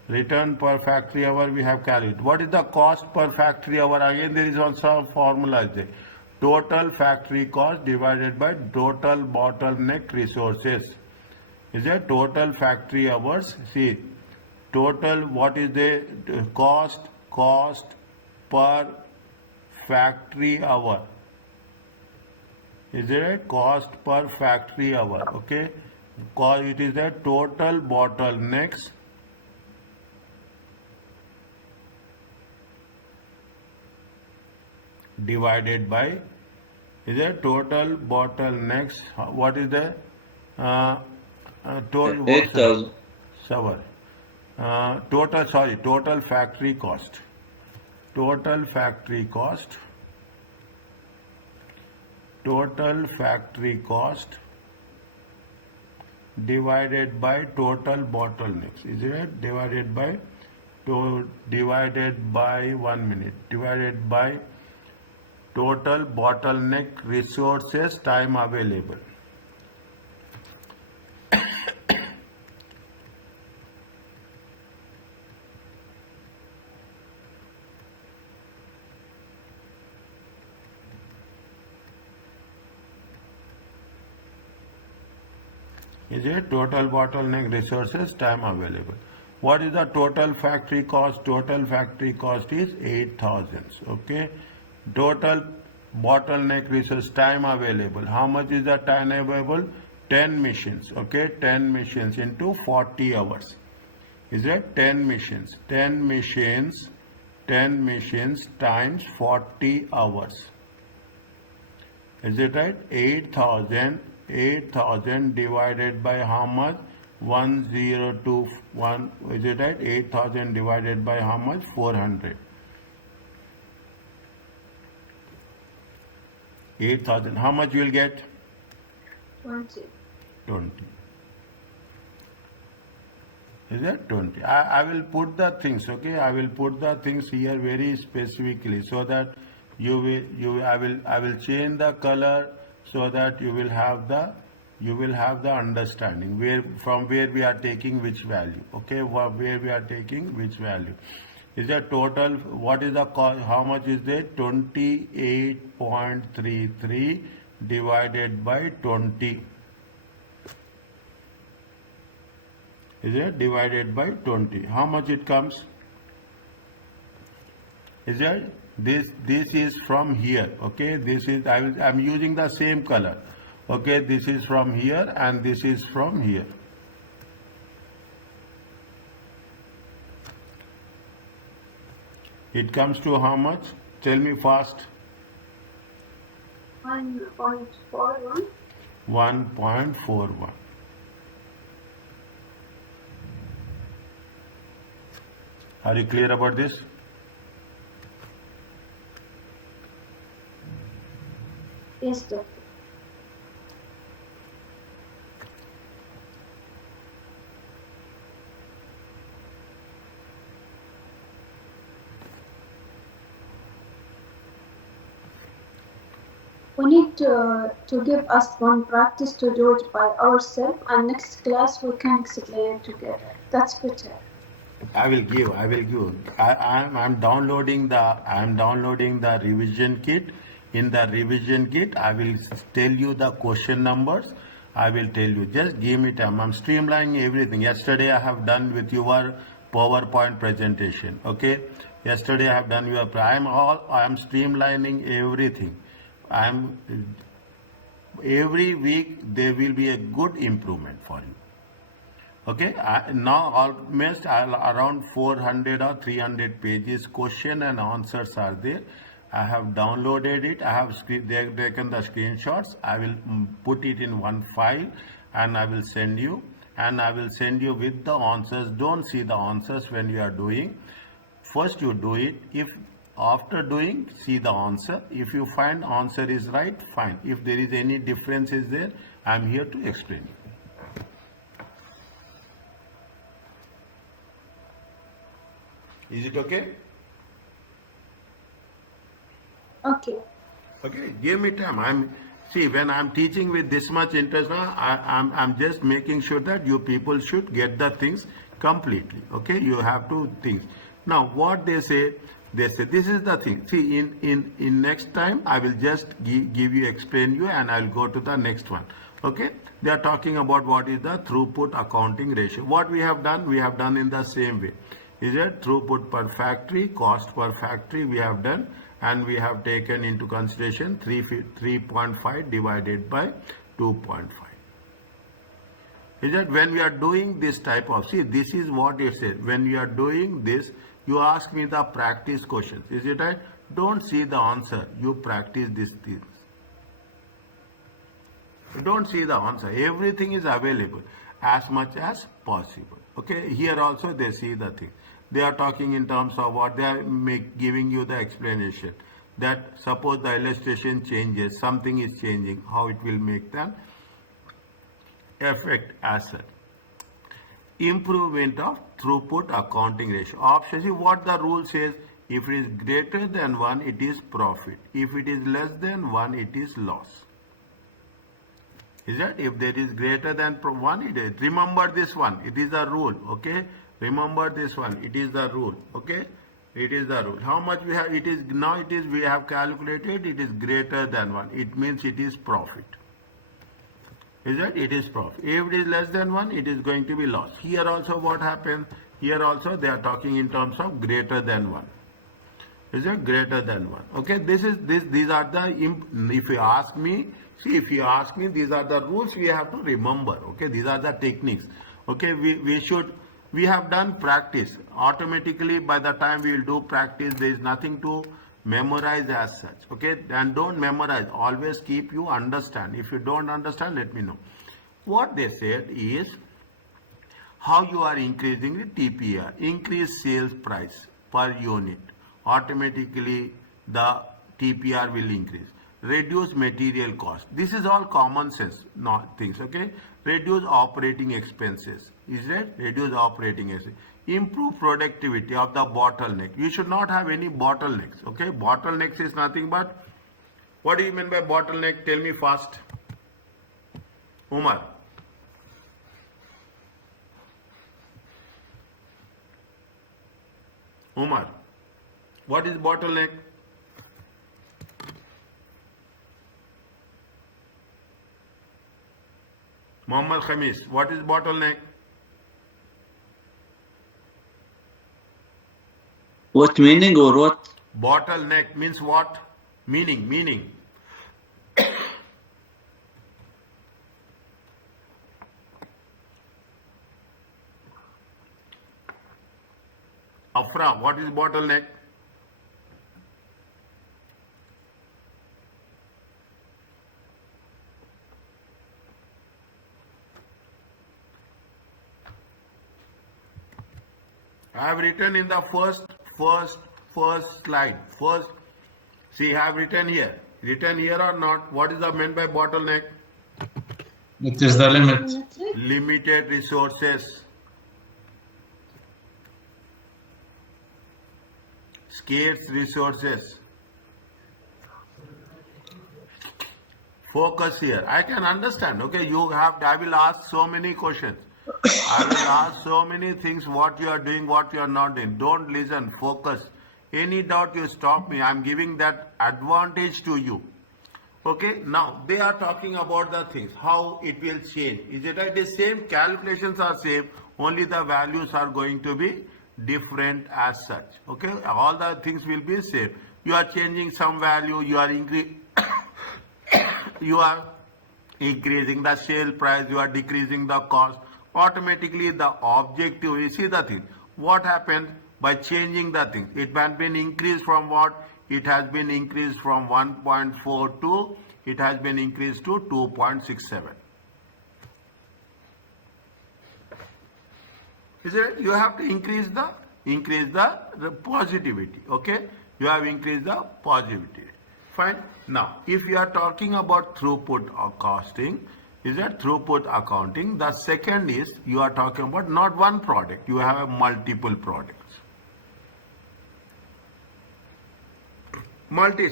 Return per factory hour we have calculated. What is the cost per factory hour? Again, there is also a formula there. Total factory cost divided by total bottleneck resources. Is it total factory hours? See, total, what is the cost per factory hour? Is it right? Cost per factory hour, okay? It is the total bottlenecks divided by, is it total bottlenecks? What is the total? 8,000. Total factory cost. Total factory cost. Total factory cost divided by total bottlenecks. Is it right? Divided by 1 minute. Divided by total bottleneck resources time available. Is it total bottleneck resources time available? What is the total factory cost? Total factory cost is 8,000. Okay. Total bottleneck resource time available. How much is the time available? 10 machines. Okay. 10 machines into 40 hours. Is it 10 machines? 10 machines. 10 machines times 40 hours. Is it right? 8,000 divided by how much? 1021. Is it right? 8,000 divided by how much? 400. 8,000. How much you will get? 20. 20. Is that 20? I will put the things, okay? I will put the things here very specifically so that I will change the color so that you will have the understanding from where we are taking which value, okay? Where we are taking which value. Is the total, what is the cost? How much is it? 28.33 divided by 20. Is it divided by 20? How much it comes? Is it this is from here, okay? This is I'm using the same color, okay? This is from here and this is from here. It comes to how much? Tell me fast. 1.41. 1.41. Are you clear about this? Yes, doctor. We need to give us one practice to do it by ourselves, and next class we can explain it together. That's better. I will give. I'm downloading the revision kit. In the revision kit, I will tell you the question numbers. I will tell you. Just give me time. I'm streamlining everything. Yesterday I have done with your PowerPoint presentation. Okay. Yesterday I have done your. I am streamlining everything. Every week there will be a good improvement for you. Okay, now almost around 400 or 300 pages question and answers are there. I have downloaded it. I have taken the screenshots. I will put it in one file and I will send you. And I will send you with the answers. Don't see the answers when you are doing. First you do it. If after doing, see the answer. If you find answer is right, fine. If there is any difference is there, I am here to explain you. Is it okay? Okay. Okay, give me time. When I'm teaching with this much interest now, I'm just making sure that you people should get the things completely. Okay, you have to think. Now, what they say this is the thing. See, in next time, I will just give you, explain you, and I'll go to the next one. Okay, they are talking about what is the throughput accounting ratio. What we have done in the same way. Is it throughput per factory, cost per factory we have done, and we have taken into consideration 3.5 divided by 2.5. Is that when we are doing this type of, see, this is what it says. When we are doing this, you ask me the practice questions. Is it right? Don't see the answer. You practice these things. You don't see the answer. Everything is available as much as possible. Okay. Here also they see the thing. They are talking in terms of what they are giving you the explanation. That suppose the illustration changes, something is changing, how it will make the effect as such. Improvement of throughput accounting ratio. Option C, what the rule says, if it is greater than 1, it is profit. If it is less than 1, it is loss. Is that? If there is greater than 1, it is. Remember this one, it is the rule, okay? Remember this one, it is the rule, okay? It is the rule. How much we have? It is, now it is, we have calculated, it is greater than 1. It means it is profit. Is that? It is profit. If it is less than 1, it is going to be loss. Here also what happens? Here also they are talking in terms of greater than 1. Is it? Greater than 1. Okay, these are the, if you ask me, see, if you ask me, these are the rules we have to remember. Okay, these are the techniques. Okay, we have done practice. Automatically by the time we will do practice, there is nothing to memorize as such. Okay, and don't memorize, always keep you understand. If you don't understand, let me know. What they said is how you are increasing the TPR, increase sales price per unit. Automatically the TPR will increase. Reduce material cost. This is all common sense things. Okay, reduce operating expenses. Is it? Reduce operating expenses. Improve productivity of the bottleneck. You should not have any bottlenecks. Okay, bottlenecks is nothing but, what do you mean by bottleneck? Tell me fast. Umar. Umar, what is bottleneck? Muhammad Khamis, what is bottleneck? What meaning or what? Bottleneck means what? Meaning. Afra, what is bottleneck? I have written in the first slide. See, I have written here or not? What is the meant by bottleneck? It is the limit. Limited resources, scarce resources. Focus here. I can understand. Okay, I will ask so many questions. I will ask so many things, what you are doing, what you are not doing. Don't listen, focus. Any doubt, you stop me. I am giving that advantage to you. Okay, now they are talking about the things, how it will change. Is it right? The same calculations are same, only the values are going to be different as such. Okay, all the things will be same. You are changing some value, you are increasing the sale price, you are decreasing the cost. Automatically the objective, you see the thing, what happens by changing the thing? It has been increased from what? It has been increased from 1.4 to, it has been increased to 2.67. Is it? You have to increase the positivity. Okay, you have increased the positivity. Fine. Now if you are talking about throughput or costing, is that throughput accounting? The second is, you are talking about not one product, you have multiple products.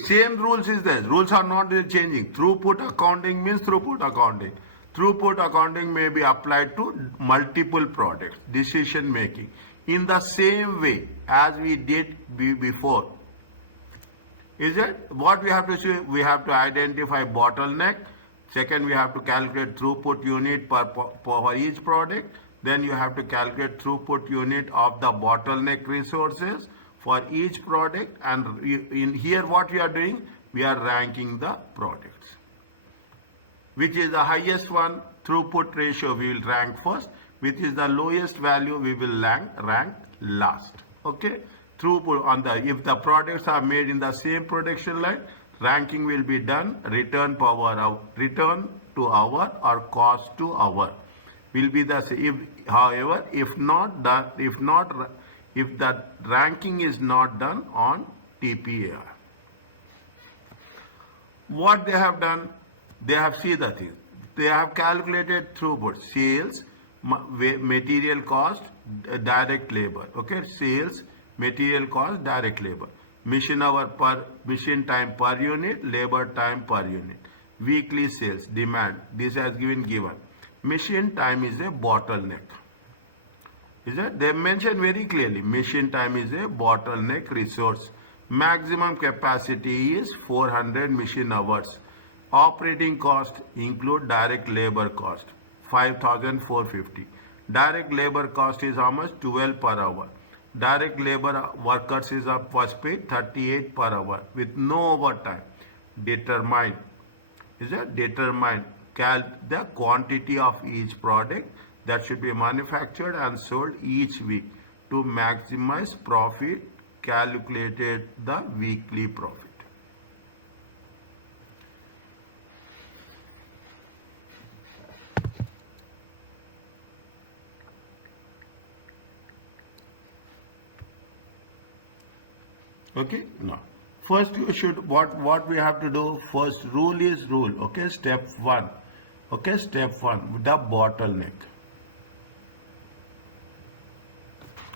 Same rules is there. Rules are not changing. Throughput accounting means throughput accounting. Throughput accounting may be applied to multiple products, decision making. In the same way as we did before. Is it? What we have to see? We have to identify bottleneck. Second, we have to calculate throughput unit for each product. Then you have to calculate throughput unit of the bottleneck resources for each product. And in here what we are doing, we are ranking the products. Which is the highest one, throughput ratio we will rank first. Which is the lowest value we will rank last. Okay? Throughput on the, if the products are made in the same production line, ranking will be done return to hour or cost to hour will be the same. However, if the ranking is not done on TPAR, what they have done, they have seen the thing. They have calculated throughput, sales, material cost, direct labor. Okay, sales, material cost, direct labor. Machine time per unit, labor time per unit. Weekly sales, demand, this has given. Machine time is a bottleneck. Is it? They mention very clearly, machine time is a bottleneck resource. Maximum capacity is 400 machine hours. Operating cost include direct labor cost, 5,450. Direct labor cost is how much? 12 per hour. Direct labor workers is up first paid 38 per hour with no overtime. Determine the quantity of each product that should be manufactured and sold each week to maximize profit. Calculated the weekly profit. Okay, now first you should, what we have to do, first rule is rule. Okay, step 1. Okay, step 1, the bottleneck.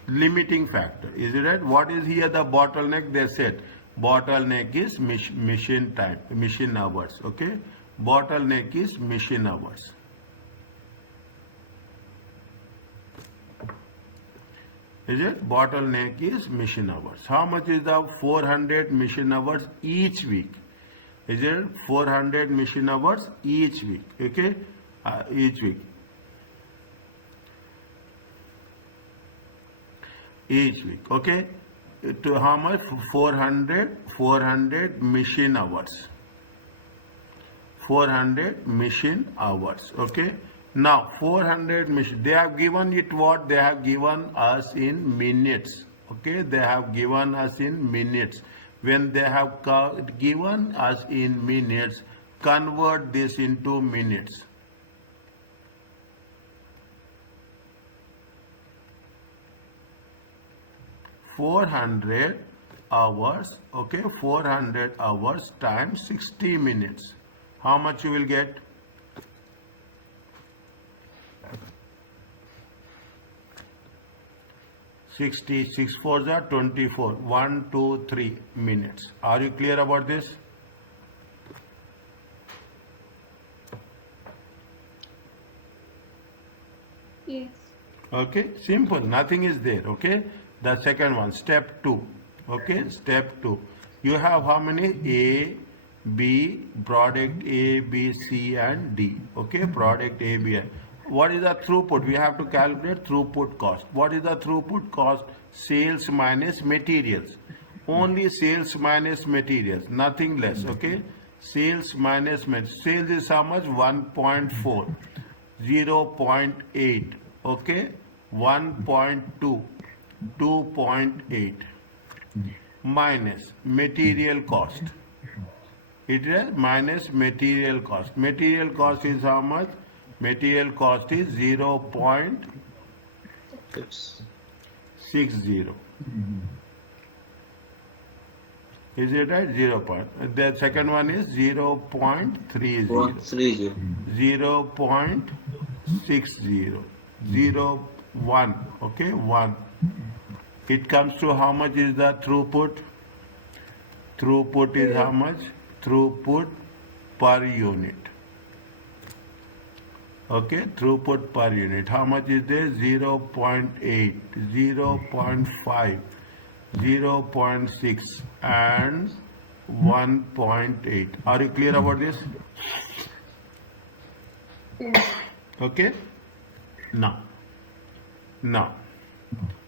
Limiting factor, is it right? What is here the bottleneck? They said bottleneck is machine time, machine hours. Okay, bottleneck is machine hours. Is it? Bottleneck is machine hours. How much is the 400 machine hours each week? Is it 400 machine hours each week? Okay, each week. Each week. Okay, to how much? 400 machine hours. 400 machine hours. Okay. Now 400 machine, they have given it what? They have given us in minutes. Okay, they have given us in minutes. When they have given us in minutes, convert this into minutes. $400 hours. Okay, 400 hours times 60 minutes. How much you will get? 66 4s are 24. 1, 2, 3 minutes. Are you clear about this? Yes. Okay, simple. Nothing is there. Okay, the second one, step 2. Okay, step 2. You have how many? A, B, product A, B, C, and D. Okay, product A, B, and what is the throughput? We have to calculate throughput cost. What is the throughput cost? Sales minus materials. Only sales minus materials, nothing less. Okay, sales minus materials. Sales is how much? 1.4, 0.8. Okay, 1.2, 2.8 minus material cost. It is minus material cost. Material cost is how much? Material cost is 0.60. Is it right? 0. The second one is 0.30. 0.60. 0.1. Okay, 1. It comes to how much is the throughput? Throughput is how much? Throughput per unit. Okay, throughput per unit. How much is there? 0.8, 0.5, 0.6 and 1.8. Are you clear about this? Yes. Okay. Now,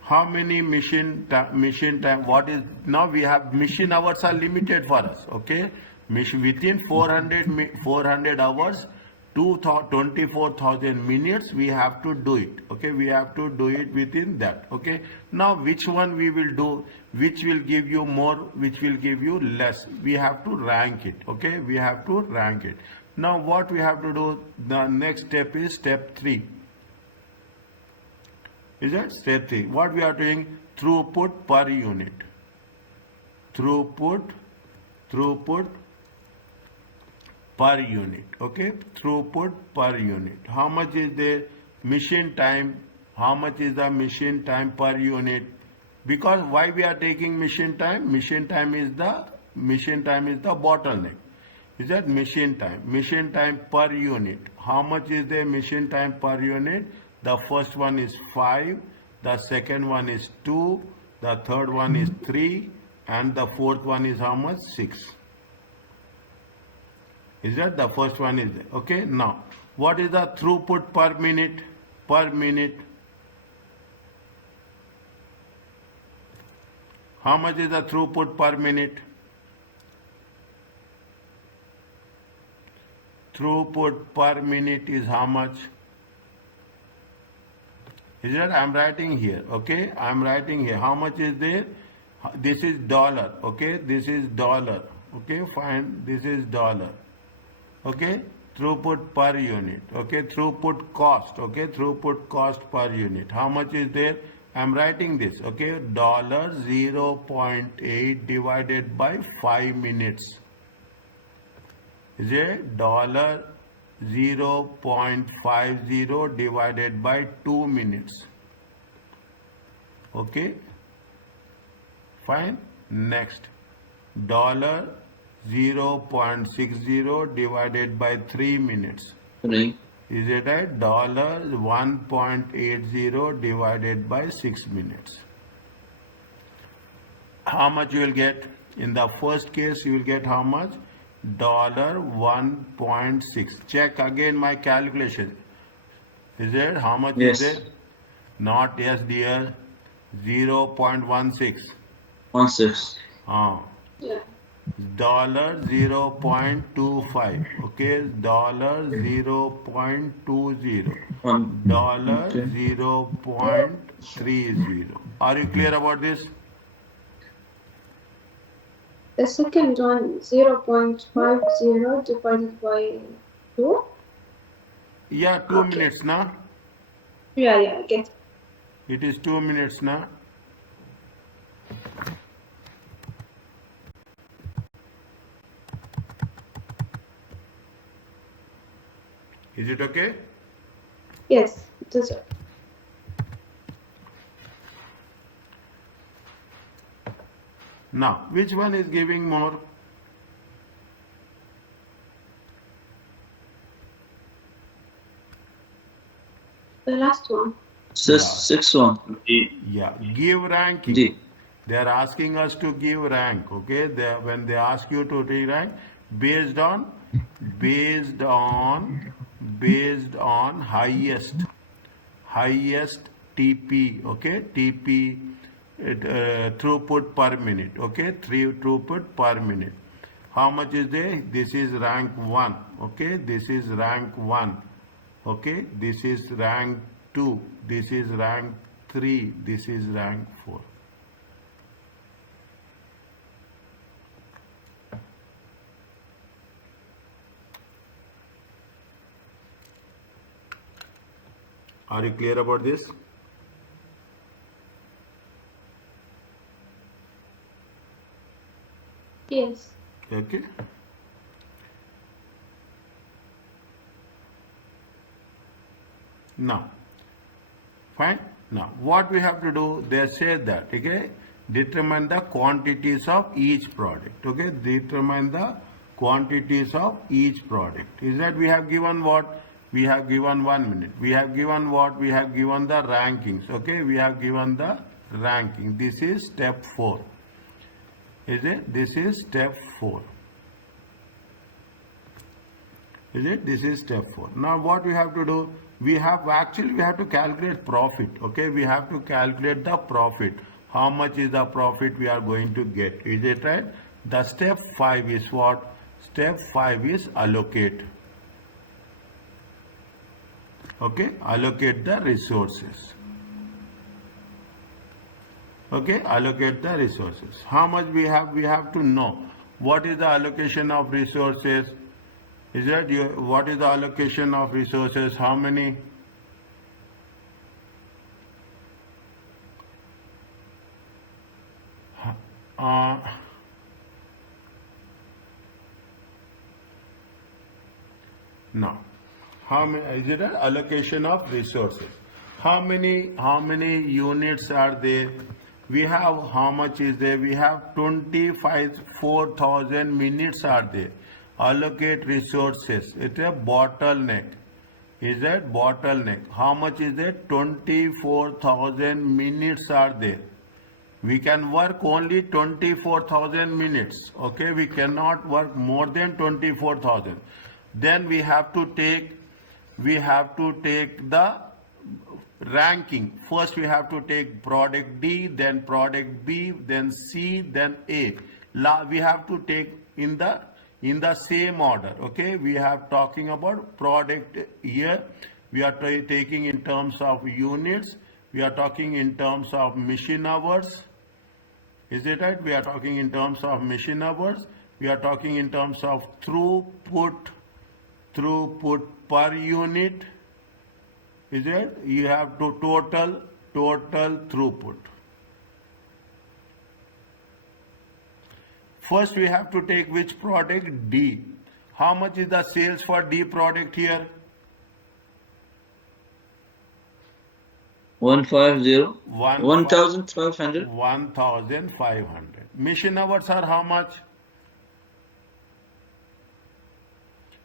how many machine time? What is now? We have machine hours are limited for us. Okay, within 400 hours, 24,000 minutes. We have to do it. Okay, we have to do it within that. Okay. Now, which one we will do? Which will give you more? Which will give you less? We have to rank it. Okay, we have to rank it. Now, what we have to do? The next step is step 3. Is that step 3? What we are doing? Throughput per unit. Throughput per unit. Okay, throughput per unit. How much is the machine time? How much is the machine time per unit? Because why we are taking machine time? Machine time is the bottleneck. Is that machine time? Machine time per unit. How much is the machine time per unit? The first one is 5, the second one is 2, the third one is 3, and the fourth one is how much? 6. Is that the first one is there? Okay, now what is the throughput per minute? Per minute. How much is the throughput per minute? Throughput per minute is how much? Is that I'm writing here? Okay, I'm writing here. How much is there? This is dollar. Okay, this is dollar. Okay, fine. This is dollar. Okay, throughput per unit. Okay, throughput cost. Okay, throughput cost per unit. How much is there? I'm writing this. Okay, $0.8 divided by 5 minutes. Is it $0.50 divided by 2 minutes? Okay, fine. Next, $0.60 divided by 3 minutes. 3. Is it right? $1.80 divided by 6 minutes. How much you will get? In the first case, you will get how much? $1.6. Check again my calculation. Is it? How much Yes. is it? Not yes, dear. 0.16. 16. Yeah. $0.25. Okay, $0.20. Okay. $0.30. Are you clear about this? The second one, 0.50 divided by 2. Yeah, 2 Okay. minutes now. Yeah, I get it. It is 2 minutes now. Is it okay? Yes, it is. Now, which one is giving more? The last one. Six one. Yeah, give ranking. D. They are asking us to give rank. Okay, when they ask you to re-rank based on highest TP. Okay, TP throughput per minute. Okay, throughput per minute. How much is there? This is rank 1. Okay, this is rank 1. Okay, this is rank 2. This is rank 3. This is rank 4. Are you clear about this? Yes. Okay. Now, fine. Now, what we have to do? They say that, okay, determine the quantities of each product. Okay, determine the quantities of each product. Is that we have given what? We have given 1 minute. We have given what? We have given the rankings. Okay, we have given the ranking. This is step 4. Is it? This is step 4. Is it? This is step 4. Now what we have to do? We have to calculate profit. Okay, we have to calculate the profit. How much is the profit we are going to get? Is it right? The step 5 is what? Step 5 is allocate. Okay, allocate the resources. Okay, allocate the resources. How much we have? We have to know what is the allocation of resources. Is that what is the allocation of resources? How many? No. How many? Is it an allocation of resources? How many units are there? We have, how much is there? We have 4,000 minutes are there. Allocate resources. It's a bottleneck. Is that bottleneck? How much is there? 24,000 minutes are there. We can work only 24,000 minutes. Okay, we cannot work more than 24,000. Then we have to take the ranking. First we have to take product D, then product B, then C, then A. We have to take in the same order. Okay, we have talking about product here. We are taking in terms of units. We are talking in terms of machine hours. Is it right? We are talking in terms of machine hours. We are talking in terms of throughput per unit. Is it? You have to total throughput. First we have to take which product? D. How much is the sales for D product here? 150. 1,500. 1,500. 1,500. Mission hours are how much?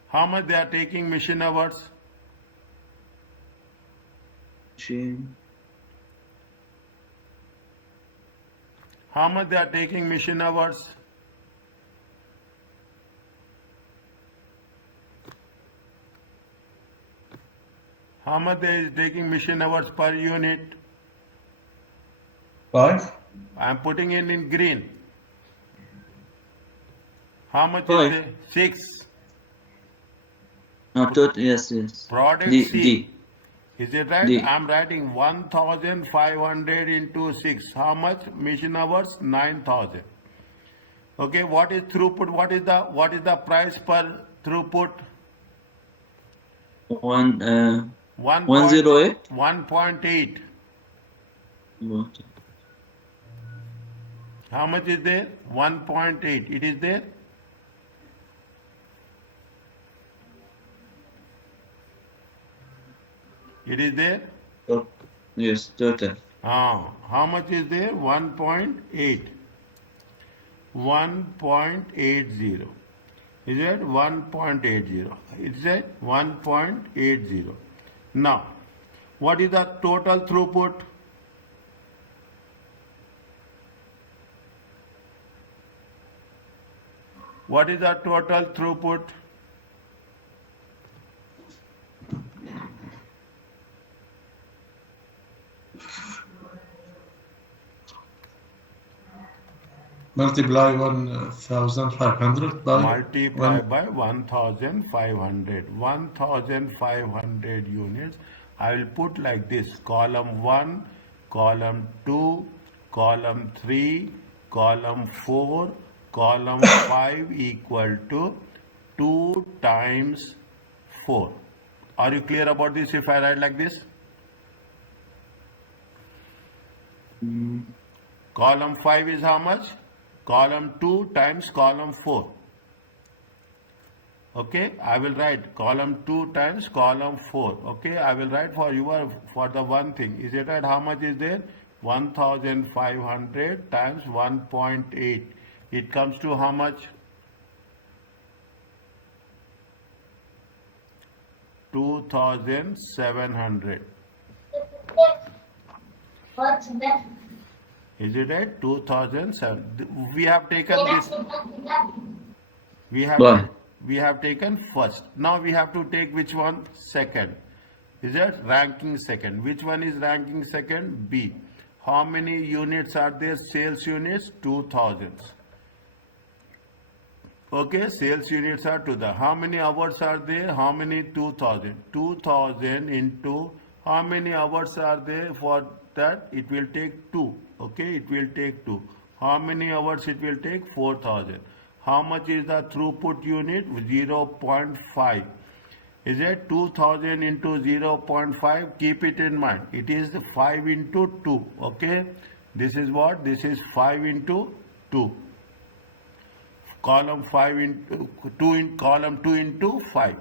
How much they are taking mission hours? How much they are taking mission hours? How much they is taking mission hours per unit? 5. I am putting in green. How much 5. is it? 6. No, yes. Product D, C. D. Is it right? D. I am writing 1,500 into 6. How much? Mission hours? 9,000. Okay, what is throughput? What is the price per throughput? 108. 1.8. How much is there? 1.8. It is there? It is there? Yes, total. How much is there? 1.8. 1.80. Is it 1.80? It's a 1.80. Now, what is the total throughput? What is the total throughput? Multiply 1,500 by Multiply by 1,500. 1,500 units. I will put like this: column 1, column 2, column 3, column 4, column 5 equal to 2 times 4. Are you clear about this if I write like this? Column 5 is how much? Column 2 times column 4. Okay, I will write column 2 times column 4. Okay, I will write for you for the one thing. Is it right? How much is there? 1,500 times 1.8. It comes to how much? 2,700. Is it right? 2,007. We have taken this. We have. Why? We have taken first. Now we have to take which one? Second. Is that ranking second? Which one is ranking second? B. How many units are there? Sales units? 2000. Okay, sales units are to the. How many hours are there? How many? 2000. 2000 into how many hours are there for that? It will take 2. Okay, it will take 2. How many hours it will take? 4000. How much is the throughput unit? 0.5. Is it 2000 into 0.5? Keep it in mind. It is 5 into 2. Okay, this is what? This is 5 into 2. Column 5 into 2 in column 2 into 5.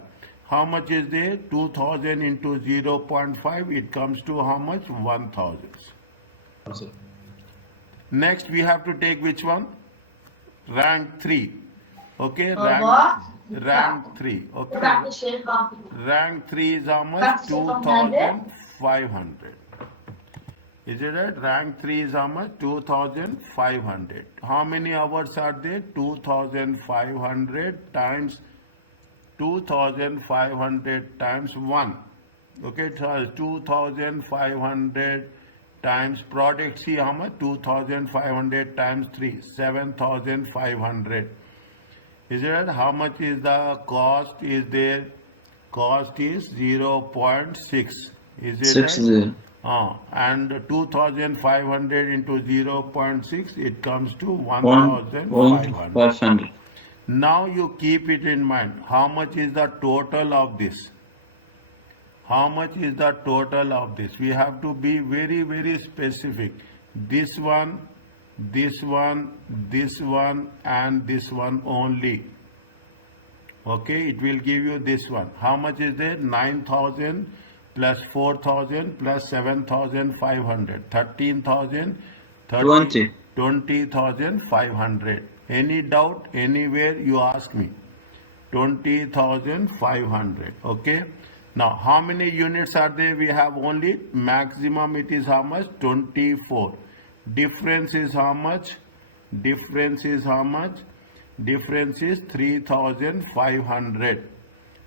How much is there? 2000 into 0.5. It comes to how much? 1000. Next we have to take which one? Rank 3. Okay, rank 3. Okay, rank 3 is how much? 2500. Is it right? Rank 3 is how much? 2500. How many hours are there? 2500 times 2500 times 1. Okay, so 2500 times product. See how much? 2500 times 3. 7500. Is it right? How much is the cost? Is there? Cost is 0.6. Is it 60. right? And 2500 into 0.6, it comes to 1500. 1,500. Now you keep it in mind. How much is the total of this? How much is the total of this? We have to be very, very specific. This one, this one, this one, and this one only. Okay, it will give you this one. How much is there? 9,000 plus 4,000 plus 7,500. 13,000. 20. 20,500. Any doubt? Anywhere you ask me. 20,500. Okay. Now, how many units are there? We have only maximum. It is how much? 24. Difference is how much? Difference is how much? Difference is 3,500.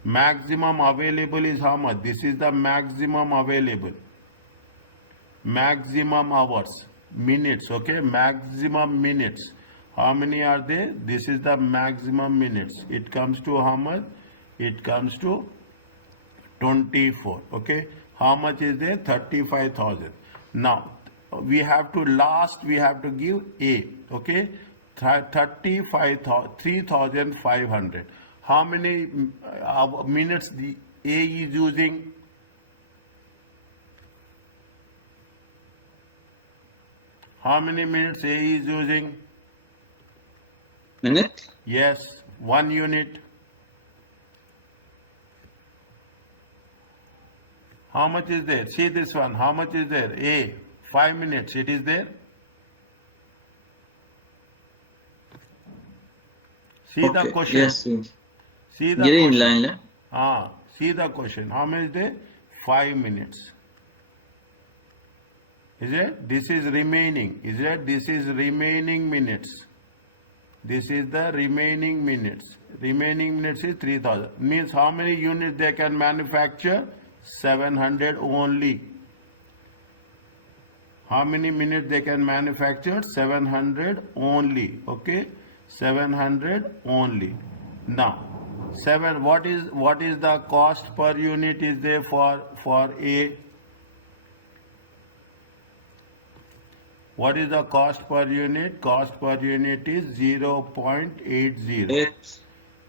Maximum available is how much? This is the maximum available. Maximum hours. Minutes. Okay. Maximum minutes. How many are there? This is the maximum minutes. It comes to how much? It comes to 24. Okay. How much is there? 35,000. Now we have to give A. Okay. 3,500. How many minutes the A is using? How many minutes A is using? Minute? Yes, 1 unit. How much is there? See this one. How much is there? A. 5 minutes. It is there. See the Okay. question. Yes, yes. See the Green question. line. See the question. How many is there? 5 minutes. Is it? This is remaining. Is it? This is remaining minutes. This is the remaining minutes. Remaining minutes is 3,000. Means how many units they can manufacture? 700 only. How many minutes they can manufacture? 700 only. Okay, 700 only. Now, what is the cost per unit is there for A? What is the cost per unit? Cost per unit is 0.80. 8.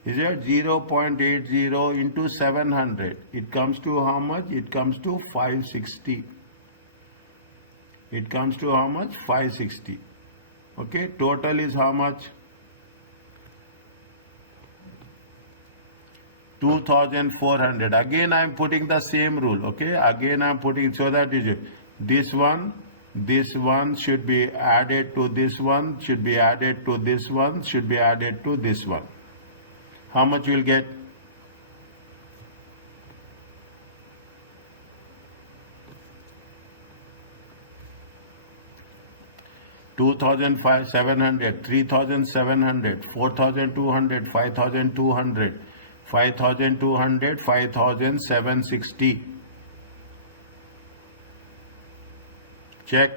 Is it 0.80 into 700? It comes to how much? It comes to 560. It comes to how much? 560. Okay, total is how much? 2,400. Again I am putting the same rule. Okay, again I am putting, so that is this one should be added to this one, should be added to this one, should be added to this one. How much you will get? $2,700, $3,700, $4,200, $5,200, 5,200, 5,760. Check.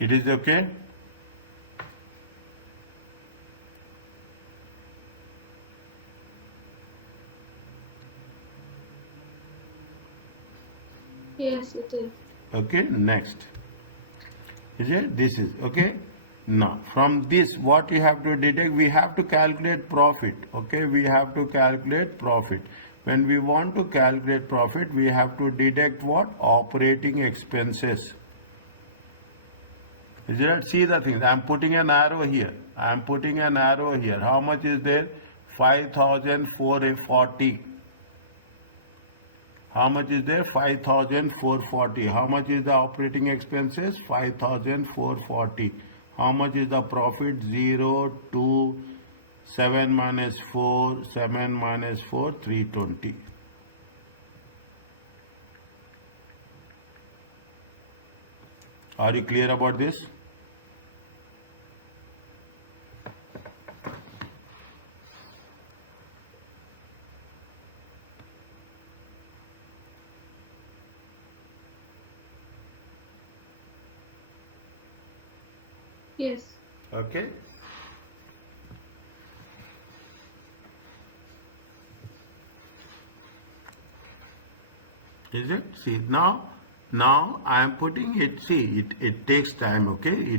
It is okay? Yes, it is. Okay, next. Is it? This is okay. Now, from this, what you have to deduct, we have to calculate profit. Okay, we have to calculate profit. When we want to calculate profit, we have to deduct what? Operating expenses. Is it? See the things. I am putting an arrow here. I am putting an arrow here. How much is there? 5,440. How much is there? 5,440. How much is the operating expenses? 5,440. How much is the profit? 0, 2, 7 minus 4, 7 minus 4, 320. Are you clear about this? Yes. Okay. Is it? See, now I am putting it, see, it takes time, okay?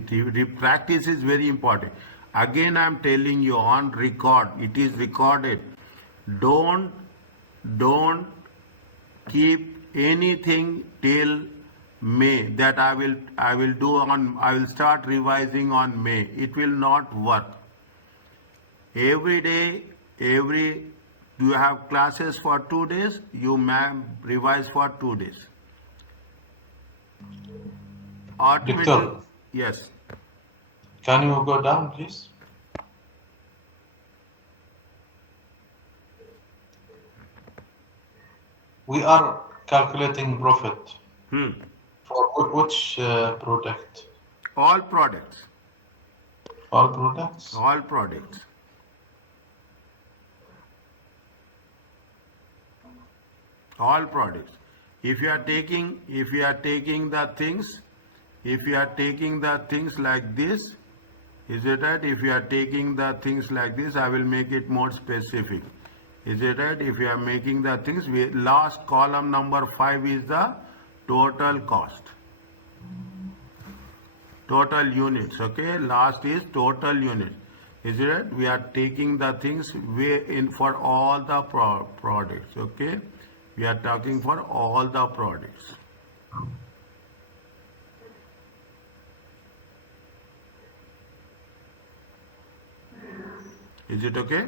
Practice is very important. Again, I am telling you on record, it is recorded. Don't keep anything till May that I will start revising on May. It will not work. Every day, you have classes for 2 days, you may revise for 2 days. Doctor, Yes. can you go down, please? We are calculating profit. For which product? All products. All products? All products. All products. If you are taking the things like this, is it right? If you are taking the things like this, I will make it more specific. Is it right? If you are making the things, last column number 5 is the total cost. Total units, okay? Last is total units. Is it right? We are taking the things for all the products, okay? We are talking for all the products. Is it okay?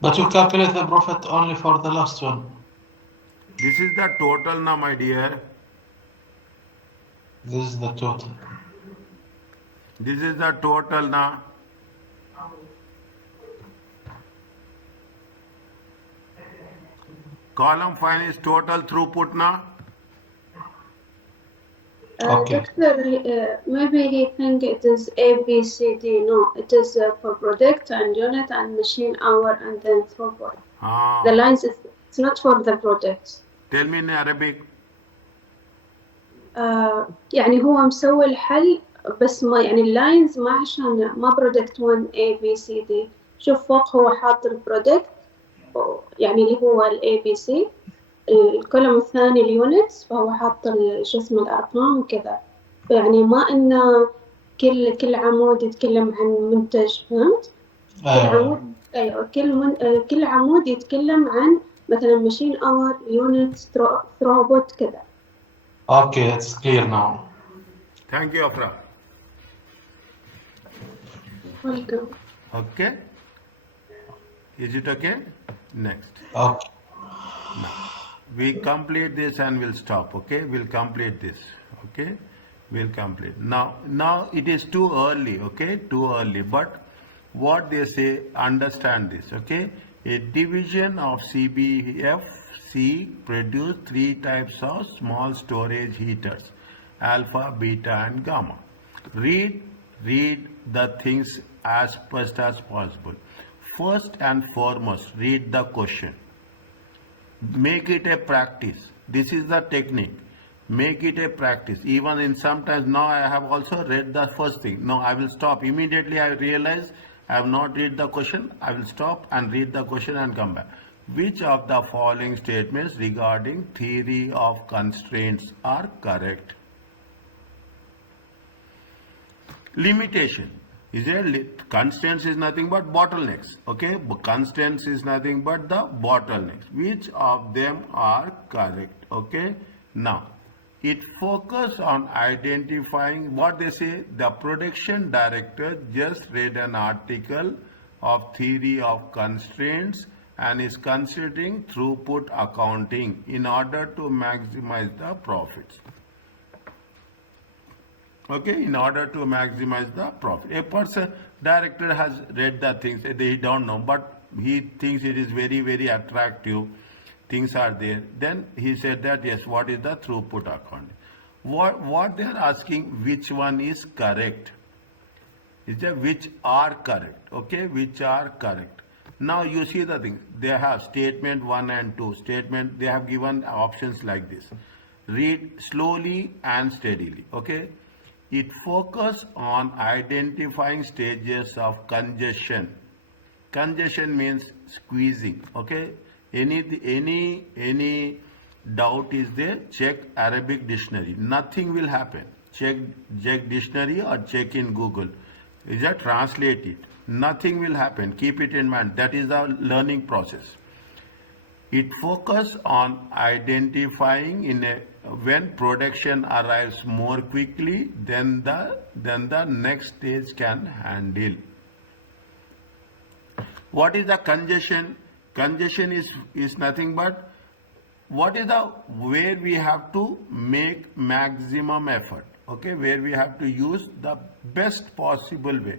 But you calculate the profit only for the last one. This is the total now, my dear. This is the total. This is the total now. Column 5 is total throughput now. Okay. Doctor, maybe he think it is A, B, C, D. No, it is for product and unit and machine hour and then throughput. The lines it's not for the products. Tell me in Arabic. يعني هو مسوي الحل بس ما يعني اللاينز ما عشان ما برودكت 1 A B C D. شوف فوق هو حاط البرودكت يعني اللي هو ال A B C. الكولوم الثاني اليونتس فهو حاط شو اسمه الأرقام وكذا. يعني ما إنه كل عمود يتكلم عن منتج، فهمت؟ كل عمود أيوة كل عمود يتكلم عن مثلا ماشين اور يونتس ثروبوت كذا. Okay, it's clear now. Thank you, Afra. Welcome. Okay. Is it okay? Next. Okay. Now, we complete this and we'll stop, okay? We'll complete this, okay? Will complete. Now it is too early, okay? Too early. But what they say, understand this, okay? A division of CBFC produce 3 types of small storage heaters, alpha, beta, and gamma. Read the things as fast as possible. First and foremost, read the question. Make it a practice. This is the technique. Make it a practice. Even in sometimes now I have also read the first thing. No, I will stop. Immediately I realize I have not read the question. I will stop and read the question and come back. Which of the following statements regarding theory of constraints are correct? Limitation. Is there constraints is nothing but bottlenecks. Okay, constraints is nothing but the bottlenecks. Which of them are correct? Okay, now it focus on identifying what they say. The production director just read an article of theory of constraints and is considering throughput accounting in order to maximize the profits. Okay, in order to maximize the profit. A person, director has read the things, he don't know, but he thinks it is very, very attractive. Things are there. Then he said that, yes, what is the throughput account? What they are asking, which one is correct? Is there which are correct? Okay, which are correct. Now you see the thing. They have statement 1 and 2. Statement, they have given options like this. Read slowly and steadily. Okay. It focus on identifying stages of congestion. Congestion means squeezing. Okay. Any doubt is there? Check Arabic dictionary. Nothing will happen. Check dictionary or check in Google. Is that translate it? Nothing will happen. Keep it in mind. That is the learning process. It focus on identifying when production arrives more quickly than the next stage can handle. What is the congestion? Congestion is nothing but what is the where we have to make maximum effort. Okay, where we have to use the best possible way.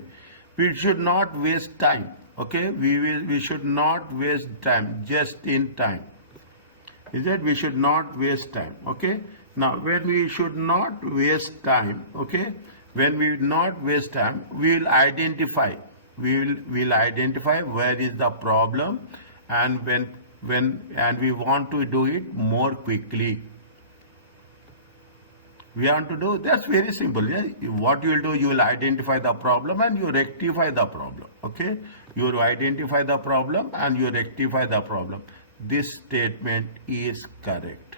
We should not waste time. Okay, we should not waste time, just in time. Is that we should not waste time. Okay, now when we should not waste time, okay, when we not waste time, we will identify. We'll identify where is the problem, and and we want to do it more quickly. We want to do, that's very simple. Yeah? What you will do, you will identify the problem and you rectify the problem. Okay, you will identify the problem and you rectify the problem. This statement is correct.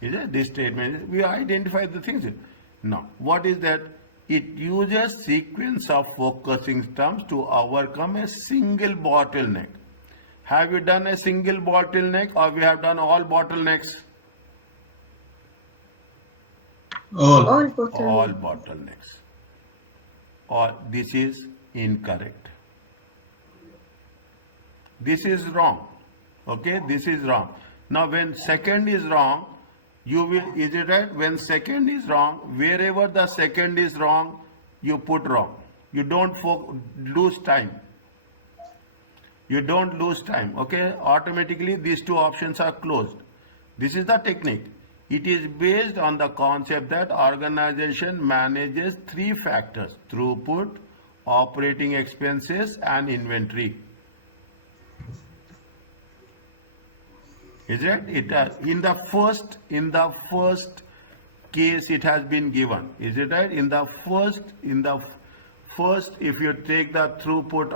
Is it? This statement, we identify the things. Now, what is that? It uses sequence of focusing terms to overcome a single bottleneck. Have you done a single bottleneck or we have done all bottlenecks? All. All bottlenecks. All bottlenecks. Or this is incorrect. This is wrong. Okay, this is wrong. Now when second is wrong, you will, is it right? When second is wrong, wherever the second is wrong, you put wrong. You don't lose time. You don't lose time. Okay, automatically these two options are closed. This is the technique. It is based on the concept that organization manages 3 factors: throughput, operating expenses, and inventory. Is it? In the first case it has been given. Is it right? In the first, if you take the throughput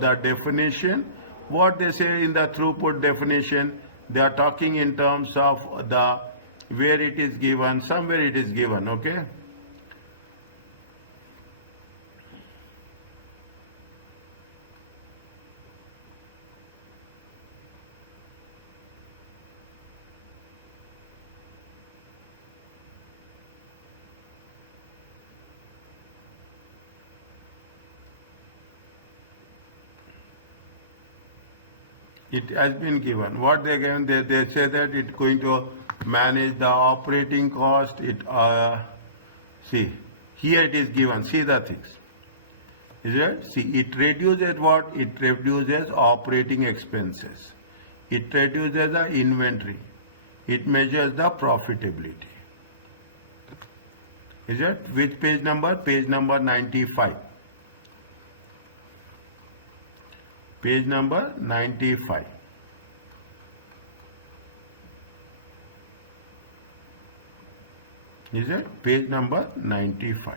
the definition, what they say in the throughput definition, they are talking in terms of the where it is given. Somewhere it is given. Okay. It has been given. What they given, they say that it's going to manage the operating cost. See, here it is given. See the things. Is it? See, it reduces what? It reduces operating expenses. It reduces the inventory. It measures the profitability. Is it? Which page number? Page number 95. Page number 95. Is it? Page number 95.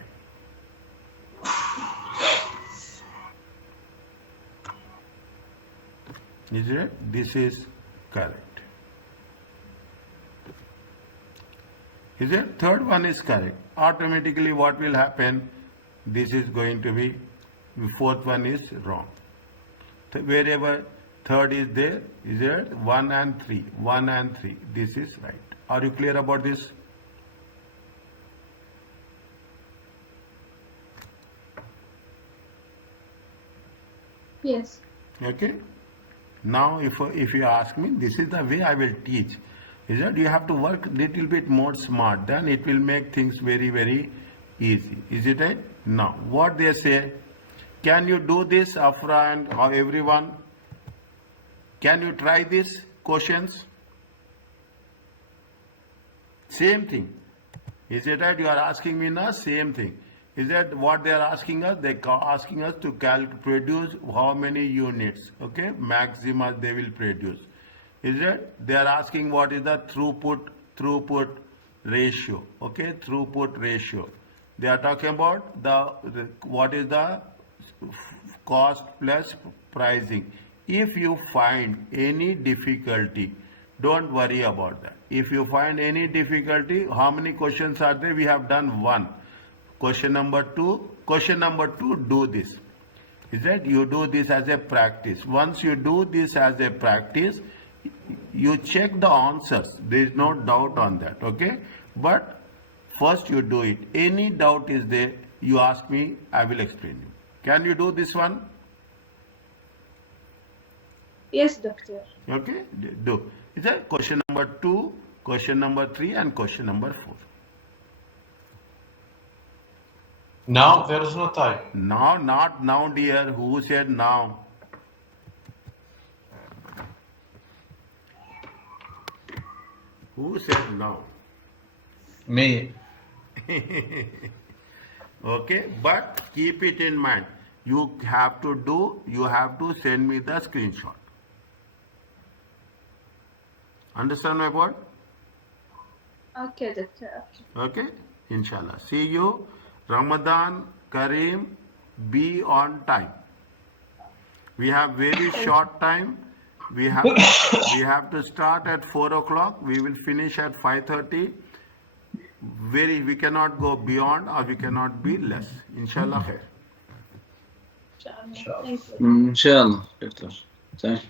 Is it? This is correct. Is it? Third one is correct. Automatically what will happen? This is going to be, fourth one is wrong. Wherever third is there, is it? 1 and 3. 1 and 3. This is right. Are you clear about this? Yes. Okay. Now, if you ask me, this is the way I will teach. Is that you have to work little bit more smart. Then it will make things very, very easy. Is it right? Now, what they say? Can you do this, Afra and everyone? Can you try this questions? Same thing. Is it right? You are asking me now. Same thing. Is that what they are asking us? They are asking us to produce how many units, okay, maxima they will produce. Is it? They are asking what is the throughput ratio, okay, throughput ratio. They are talking about the what is the cost plus pricing. If you find any difficulty, don't worry about that. If you find any difficulty, how many questions are there? We have done one. Question number two, do this. Is that you do this as a practice. Once you do this as a practice, you check the answers. There is no doubt on that, okay? But first you do it. Any doubt is there, you ask me, I will explain you. Can you do this one? Yes, doctor. Okay, do. Is that question number 2, question number 3 and question number 4. Now there is no time. Now, not now, dear. Who said now? Who said now? Me. Okay, but keep it in mind. You have to send me the screenshot. Understand my word? Okay, doctor. Okay, inshallah. See you. Ramadan Kareem, be on time. We have very short time. We have to start at 4 o'clock. We will finish at 5:30. We cannot go beyond or we cannot be less. Inshallah khair. Inshallah. Thank you. Inshallah, Doctor. Thank you.